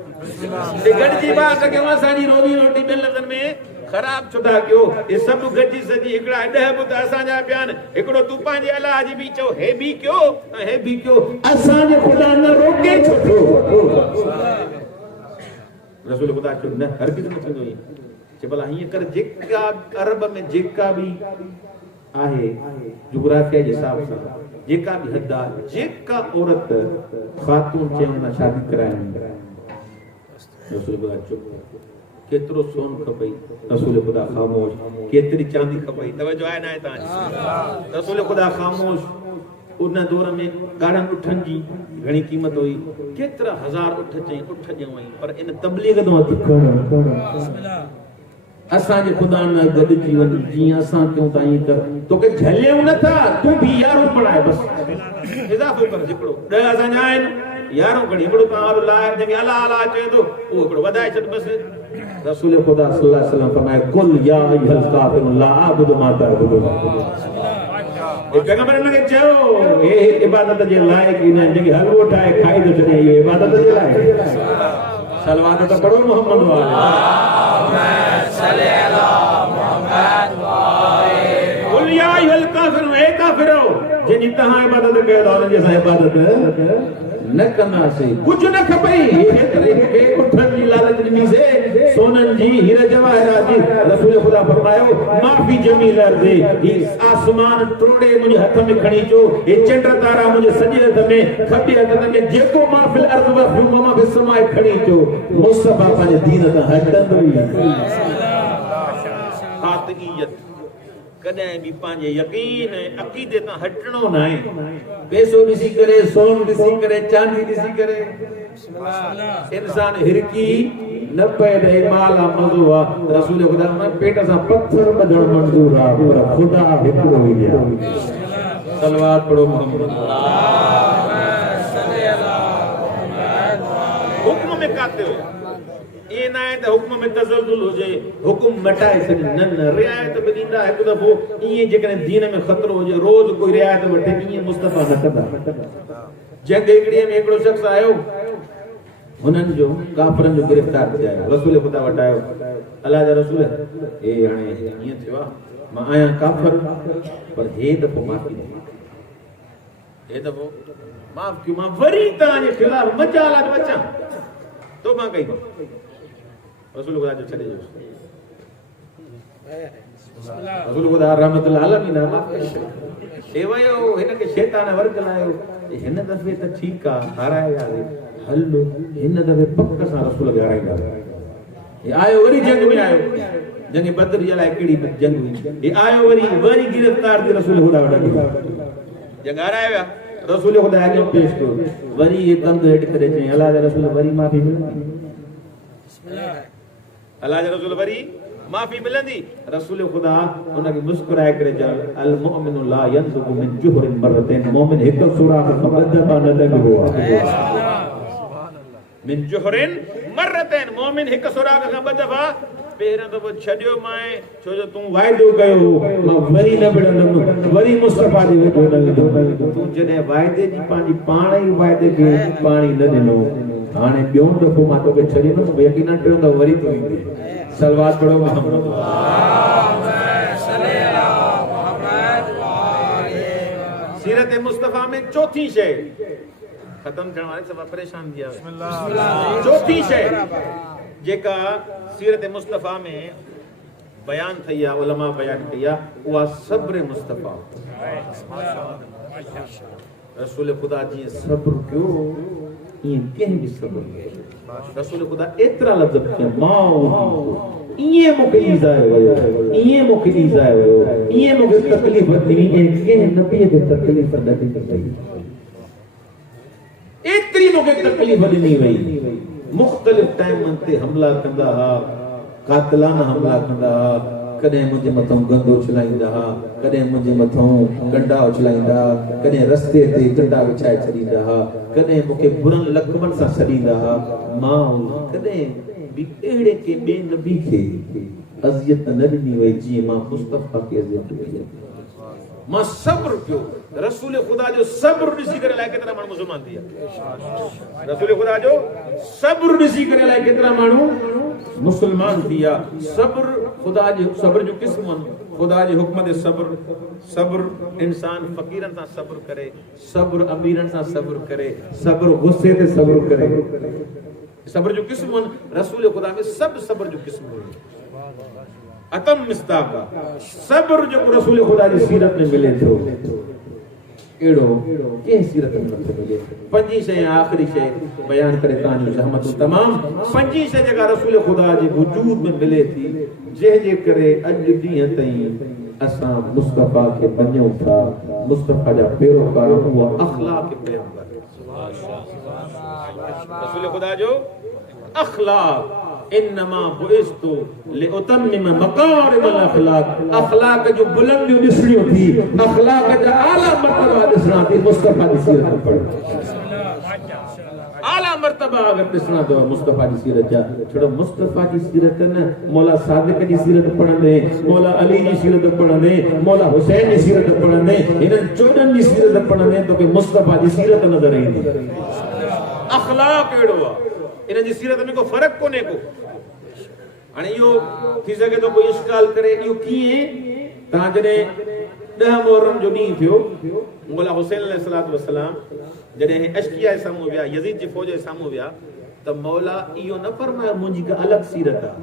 ते गॾजी बात के असांजी रोजी रोटी ॿिनि लफ़्ज़नि में खराब छुदा कयो ये सब गॾजी सजी हिकिड़ा 10 बुत असां जा बयान हिकिड़ो तू पंहिंजे अलाह जी बि चओ हे बि कयो असां जे खुदा न रोके छो रसूल खुदा चयो न हरगिज़ न थींदो चे भला हीअं कर जेका अरब में जेका बि आहे जुग्राफिया जे हिसाब सां जेका बि हद आहे जेका औरत खातून चे हुन शादी कराइनि रसूल खुदा चुप केतिरो सोन खपई रसूल खुदा खामोश केतिरी चांदी खपई तवज्जो आहे ना तव्हां रसूल खुदा खामोश उन दौर में गाढ़नि उठनि जी घणी क़ीमत हुई, केतिरा हज़ार उठ चई उठ ॼऊं आई, पर इन तबलीग तो हथ खण असांजे ख़ुदा में गॾिजी वञ, जीअं असां कयूं था ईअं कर, तोखे झलियूं नथा, तूं बि यारो पढ़ाए, बसि इज़ाफ़ो कर, हिकिड़ो 10 असांजा आहिनि, यारो खणी हिकिड़ो तव्हां लाइ जंहिंखे अला अला चए थो उहो हिकिड़ो वधाए छॾ बसि। रसूल ख़ुदा सल्लल्लाहु अलैहि वसल्लम फरमाए कुल या अय्युहल काफ़िरून ला अअबुदु मा तअबुदून। पैगंबर ने चयो हे इबादत जे लाइक़ ई न, जंहिंखे हलवो ठाहे खाई थो छॾे, इहो इबादत जे लाइक़। सलवात त पढ़ो मोहम्मद वाले कुल या अय्युहल काफ़िरून, हे काफ़िरो जिन तहां इबादत कयो था उनजी असां इबादत न कंदासीं, कुछ न खपई। हेतिरे खे उठनि जी लालच ॾिनीसे, सोननि जी हीर जवाहरात जी। रसूल ख़ुदा फरमायो माफ़ी जमील अर्ज़े, ही आसमान टोड़े मुंहिंजे हथ में खणी अचो, हे चंड तारा मुंहिंजे सॼे हथ में, खॿे हथ में जेको माफ़िल अर्ज़ वफ़ मां बि समाए खणी अचो। मुस्तफ़ा पंहिंजे दीन तां हटंदो ई क़ातियत, कॾहिं बि पंहिंजे यकीन ऐं अक़ीदे तां हटणो न आहे। पैसो ॾिसी करे, सोन ॾिसी करे, चांदी ॾिसी करे इंसान हिरकी न पए ॾे, माला मज़ो आहे। रसूल ख़ुदा में पेट सां पत्थर ॿधण मंज़ूर आहे, पर ख़ुदा हिकिड़ो ई आहे। सलवात पढ़ो मोहम्मद। हुक्म में काते हुया ये ना है तो हुक्म में तसल्लुल हो जाए, हुक्म मटाए छॾे, न रियायत बि ॾींदा हिकु दफ़ो ईअं, जेकॾहिं दीन में ख़तरो हुजे रोज़ कोई रियायत वठे, ईअं मुस्तफ़ा न कंदा। जंग हिकिड़ीअ में हिकिड़ो शख़्स आयो, हुननि जो काफ़िरनि जो गिरफ़्तार थिया, रसूल ख़ुदा वटि आयो, अल्लाह जा रसूल हे हाणे ईअं थियो आहे, मां आहियां काफ़िर, पर हे दफ़ो माफ़ी ॾे, हे दफ़ो माफ़ कयो, मां वरी तव्हांजे ख़िलाफ़ मजाल अचां तो मां कई रसूल ख़ुदा जो छॾे ॾियो। रसूल ख़ुदा रहमतुल्लाह अलैहि माफ़ करे हे वयो, हिनखे शैतान वर्ग लायो, हिन दफ़े त ठीकु आहे हाराए आहे, हल हिन दफ़े पक सां रसूल खे हाराईंदा। हे आयो वरी जंग में आयो, जंग बदर जे लाइ कहिड़ी जंग हुई, हे आयो वरी गिरफ़्तार थी रसूल ख़ुदा वटि जंग हाराए विया। रसूल ख़ुदा अॻियां पेश कयो, वरी ये कंध हेठि करे चई अल्लाह जा रसूल वरी माफ़ी मिलंदी, अल्लाह जा रसूल वरी माफ़ी मिलंदी। रसूल ख़ुदा उनखे मुस्कुराए करे चयो अल मुमिनु ला यंज़ुबु मिन जुहरिन मरतैन, मोमिन हिकु सुराख़ खां ॿ दफ़ा न लॻबो आहे। मिन जुहरिन मरतैन, मोमिन हिकु सुराख़ खां ॿ दफ़ा, पहिरियों दफ़ो छॾियो माए, छो जो तूं वाइदो कयो मां वरी न विढ़ंदुमि, वरी मुस्तफ़ा जे वेठो न विढ़ंदुमि। तूं जॾहिं वाइदे जी पंहिंजी पाण ई वाइदे खे पाणी न ॾिनो, हाणे ॿियों दफ़ो मां तोखे छॾींदुमि, यकीनन टियों दफ़ो वरी तूं ईंदे। सलवात पढ़ो मोहम्मद। सीरत मुस्तफ़ा में चौथी शइ ख़त्म थियण वारे सभु परेशान थी विया। चौथी शइ जेका सीरत मुस्तफ़ा में बयान थी आहे, उलमा बयान कई आहे, उहा सब्र मुस्तफ़ा। रसूल ख़ुदा जी सब्र कयो, ईअं कंहिं बि सब्र कयो। रसूल ख़ुदा एतिरा लफ़्ज़ कया, मां ईअं मूंखे ईज़ायो वियो, ईअं मूंखे ईज़ायो वियो, ईअं मूंखे तकलीफ़ ॾिनी, ऐं कंहिं नबीअ खे तकलीफ़ न ॾिनी वई, एतिरी मूंखे तकलीफ़ ॾिनी वई। मुख़्तलिफ़ टाइमनि ते हमला कंदा हुआ, कातिलाना हमला कंदा हुआ, कॾहिं मुंहिंजे मथां गंदो उछलाईंदा हुआ, कॾहिं मुंहिंजे मथां कंडा उछलाईंदा हुआ, कॾहिं रस्ते ते कंडा विछाए छॾींदा हुआ, कॾहिं मूंखे बुरनि लक़मनि सां छॾींदा हुआ। मां कॾहिं बि अहिड़े के ॿिए नबी खे अज़ियत न ॾिनी वई जीअं मां मुस्तफ़ा खे अज़ियत ॾिनी। मां सब्र कयो। रसूल ख़ुदा जो सब्र ॾिसी करे अलाए केतिरा माण्हू मुस्लमान थी विया। रसूल ख़ुदा जो सब्र ॾिसी करे अलाए केतिरा माण्हू मुस्लमान थी विया। सब्र ख़ुदा जो सब्र जो क़िस्म, ख़ुदा जे हुक्म ते सब्र, सब्र इंसान फ़क़ीरनि सां सब्र करे, सब्र अमीरनि सां सब्र करे, सब्र गुस्से ते सब्र करे। सब्र जो क़िस्म रसूल ख़ुदा में सभु सब्र जो क़िस्म हुयो। अतम मिस्ताक सब्र जो रसूल ख़ुदा जी सीरत में मिले थो, एड़ो के सीरत में नथो मिले। पंजी शइ आख़िरी शइ बयान करे तव्हांजो रहमत तमाम। पंजी शइ जेका रसूल ख़ुदा जे वजूद में मिले थी, जंहिंजे करे अॼु ॾींहं ताईं असां मुस्तफा के बन्यूं था, मुस्तफा जा पैरोकार हुआ अखलाक पैगंबर रसूल खुदा जो अखलाक इन्नमा बुइस्तु लिउतम्मिम मकारिमल अखलाक। अखलाक जो बुलंदियों ॾिसणियूं थी, अखलाक जा आला मर्तबा ॾिसणा थी, मुस्तफा जी सीरत पढ़ आला मर्तबा अगर ॾिसणा तो मुस्तफा जी सीरत जा। छोड़ो मुस्तफा जी सीरत न मौला सादिक जी सीरत पढ़ंदे, मौला अली जी सीरत पढ़ंदे, मौला हुसैन जी सीरत पढ़ंदे, इन्हनि 14 जी सीरत पढ़ंदे तो के मुस्तफा जी सीरत नज़र ईंदी। अखलाक अहिड़ो आहे, इन्हनि जी सीरत में को फर्क कोन्हे को। हाणे इहो थी सघे तो कोई इश्काल करे इहो कीअं तव्हां जॾहिं 10 मुहर्रम जो ॾींहुं थियो, मौला हुसैन अलैहिस्सलातु वस्सलाम जॾहिं अशकिया जे साम्हूं विया, यज़ीद जी फ़ौज जे साम्हूं विया, त मौला इहो न फरमायो मुंहिंजी का अलॻि सीरत आहे।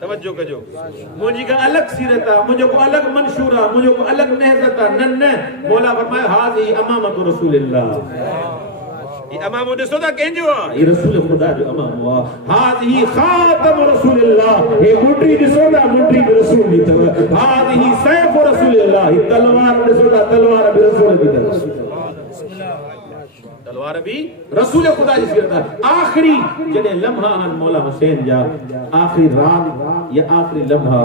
तवज्जो कजो, मुंहिंजी का अलॻि सीरत आहे, मुंहिंजो को अलॻि मंशूर आहे, मुंहिंजो को अलॻि नहज़त आहे। न न, मौला फरमायो हाज़ी अमामतु रसूलिल्लाह। ये अमाम ॾिसो था कंहिंजो आहे? ये रसूल खुदा जो अमाम आहे। हाज़ी ख़ातम रसूलिल्लाह। हे मुंडी ॾिसो था, मुंडी बि रसूल जी अथव। हाज़ी सैफ़ रसूलिल्लाह। ही तलवार ॾिसो था, तलवार बि रसूल जी अथव। तलवार भी रसूल खुदा जी सीरत आहे। आखिरी जॾहिं लम्हा आहिनि मौला हुसैन जा, आखिरी रात या आखिरी लम्हा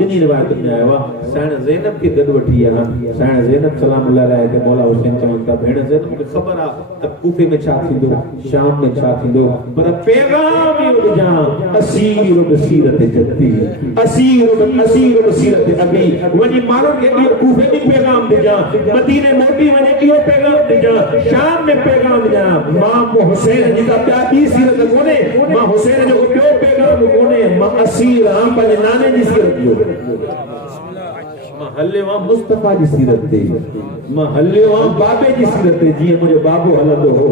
ॿिन्ही रिवायतुनि में आयो आहे। साइण ज़ैनब खे गॾु वठी आहिनि। साइण ज़ैनब सलामुल्लाह अलैहा खे मौला हुसैन चवनि था, भेण ज़ैनब मूंखे ख़बर आहे त कूफे में छा थींदो, शाम में छा थींदो, पर पैगाम इहो ॾिजां असीर बसीरत जद्दी, असीर बसीरत अबी। वञी माण्हुनि खे इहो कूफे में पैगाम ॾिजां, मदीने मोटी वञे इहो पैगाम ॾिजां, शाम में पैगाम ॾिजां। मां हुसैन जी का ॿिया ॿी सीरत कोन्हे, मां हुसैन जो ॿियो पैगाम कोन्हे, मां असीर आहियां पंहिंजे नाने जी सीरत जो। मां हलियो आहियां मुस्तफा जी सीरत ते, मां हलियो आहियां बाबे जी सीरत ते। जीअं मुंहिंजो बाबो हलंदो हो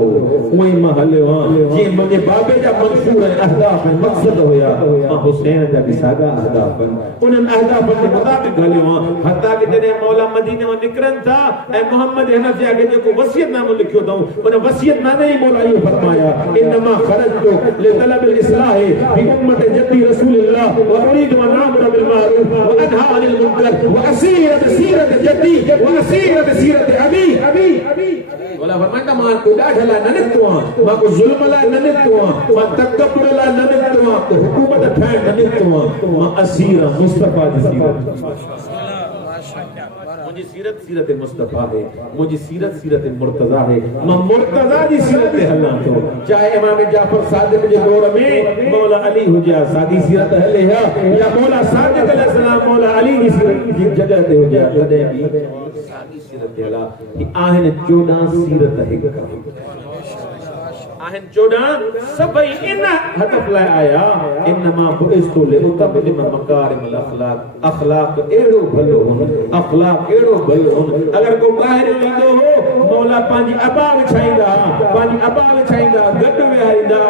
उअं ई मां हलियो आहियां। जीअं मुंहिंजे बाबे जा मंशूर ऐं अहदाफ ऐं मक़सद हुया, मां हुसैन जा बि साॻा अहदाफ आहिनि, उन्हनि अहदाफनि जे मुताबिक़ हलियो आहियां। हता कि जॾहिं मौला मदीने मां निकिरनि था ऐं मोहम्मद हनफिया खे जेको वसियतनामो लिखियो अथऊं, उन वसियतनामे ई मौला इहो फरमाया, इन्नमा ख़रजतु लितलबिल इस्लाहि फी उम्मति जद्दी रसूलिल्लाह व उरीदु अन आमुरा बिल मारूफ व अनहा अनिल मुनकर व असीरत सीरत जद्दी व असीरत सीरत अबी। मौला फरमाया मां को ॾाढे लाइ न निकितो आहियां, मां को ज़ुल्म लाइ न निकितो आहियां, मां तकब्बुर लाइ न निकितो आहियां, को हुकूमत ठाहिण न निकितो आहियां, मां असीर आहियां मुस्तफा जी सीरत। मुझे सीरत सीरत मुस्तफा है, मुझे सीरत सीरत मुर्तजा है, मैं मुर्तजा जी सीरत हलना तो। चाहे इमाम जाफर सादिक जे दौर में मौला अली हुजा सादी सीरत हले है, या मौला सादिक अलैहिस्सलाम मौला अली जी सीरत जी जगह ते हुजा, तॾहिं बि सादी सीरत हला। कि आहिनि 14 सीरत हिक आहिनि 14 सभई इन हदफ लाइ आया, इन्नमा बुइस्तु लिउतम्मिम मकारिमल अखलाक। अखलाक एड़ो भलो हुन, अखलाक एड़ो भलो हुन। अगर को ॿाहिरि ईंदो हो मौला पंहिंजी अबा विछाईंदा, पंहिंजी अबा विछाईंदा, गॾु विहारींदा।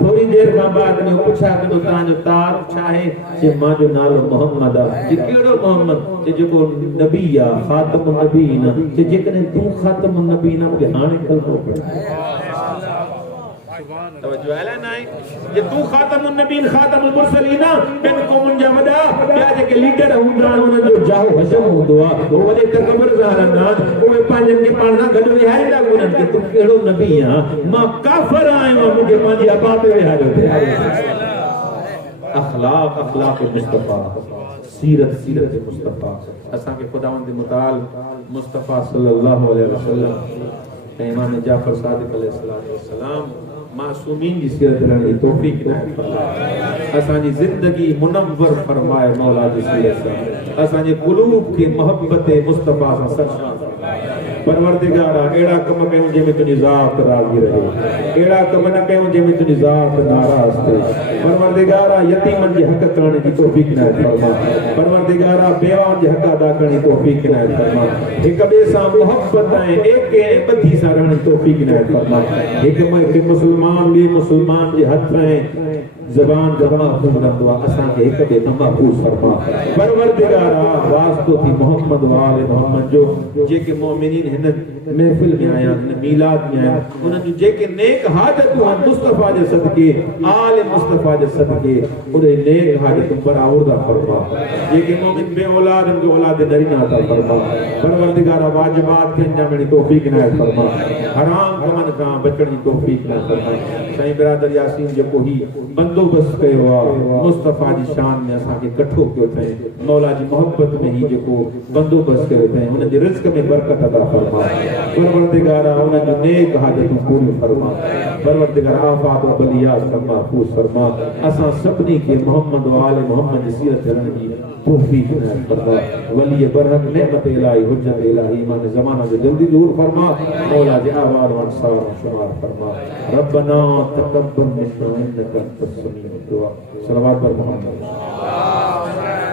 थोरी देर खां बाद में पुछा कयो तव्हांजो तार छा आहे? जे मुंहिंजो नालो मोहम्मद आहे। जे कहिड़ो मोहम्मद? जे जेको नबी आहे, ख़ातमुन नबीन। जे जेकॾहिं तूं ख़ातमुन नबीन मूंखे हाणे कलमो पढ़। तवज्जो है ना? जे तू खातमुन नबीन खातमुल मुरसलीन बिन कौमन जा वडा ॿिया जेके लीडर हूंदा आहिनि उन्हनि जो जाहो हशम हूंदो आहे, उहे वॾे तकबर सां हलंदा आहिनि, उहे पंहिंजनि खे पाण सां गॾु विहारींदा कोन्हनि कि तूं कहिड़ो नबी आहे, मां काफ़िर आहियां, मूंखे पंहिंजी अबा ते विहारियो। अखलाक अखलाक मुस्तफा, सीरत सीरत मुस्तफा। असांखे खुदावंद मुताल मुस्तफा सल्लल्लाहु अलैहि वसल्लम ऐं इमाम जाफर सादिक अलैहिस्सलाम मासूमीन जी सीरत रहण जी तौफीक इनायत फरमाए। असांजी ज़िंदगी मुनव्वर फरमाए मौला जी सीरत सां। असांजे क़ुलूब खे मोहब्बत मुस्तफा सां सरशान फरमाए। परवरदिगारा एड़ा कम कयूं जंहिंमें तुंहिंजी ज़ात राज़ी रहे, एड़ा कम न कयूं जंहिंमें तुंहिंजी ज़ात नाराज़ थिए। परवरदिगारा यतीमनि जे हक़ करण जी तौफीक इनायत फरमा। परवरदिगारा बेवाउनि जे हक़ अदा करण जी तौफीक इनायत फरमा। हिक ॿिए सां मोहब्बत ऐं एके ऐं ॿधी सां रहण जी तौफीक इनायत फरमा। हिक मुस्लमान ॿिए मुस्लमान जे हथ ऐं ज़बान जा महफूज़ रहंदो आहे, असांखे हिक ॿिए खां महफूज़ फरमा। परवरदिगारा वास्तो थी मोहम्मद व आले मोहम्मद जो जेके मोमिनीन हिन महफिल में आया हिन मीलाद में आया उन जो जेके नेक हाजतूं आहिनि मुस्तफा जे सदके आले मुस्तफा जे सदके उन नेक हाजतूं बराबरदा फरमा जेके मोमिन बे औलाद उनके औलाद नरीना अता फरमा परवरदिगार वाजिबात के अंजाम दी तौफीक इनायत फरमा हराम कमन का बचण दी तौफीक इनायत फरमा साईं बिरादर यासीन जेको ही बंदोबस्त कयो आ मुस्तफा जी शान में असा के कठो कयो थे मौला जी मोहब्बत में ही जेको बंदोबस्त कयो थे उन जे रिज़्क में बरकत अता फरमा परवरदिगार उन जो नेक हाजतूं पूरी फरमा परवरदिगार आफात व बलियात से महफूज फरमा असा सबनी के मोहम्मद व आले मोहम्मद जी सीरत हलन जी तौफीक इनायत फरमा वली बरहक नेमत इलाही हुज्जत इलाही ईमान ज़माना जो जल्दी दूर फरमा मौला जी आवार व अंसार व शुमार फरमा रब्बना तक़ब्बल मिन्ना इन्नका अंतस समीउद दुआ सलवात पर मोहम्मद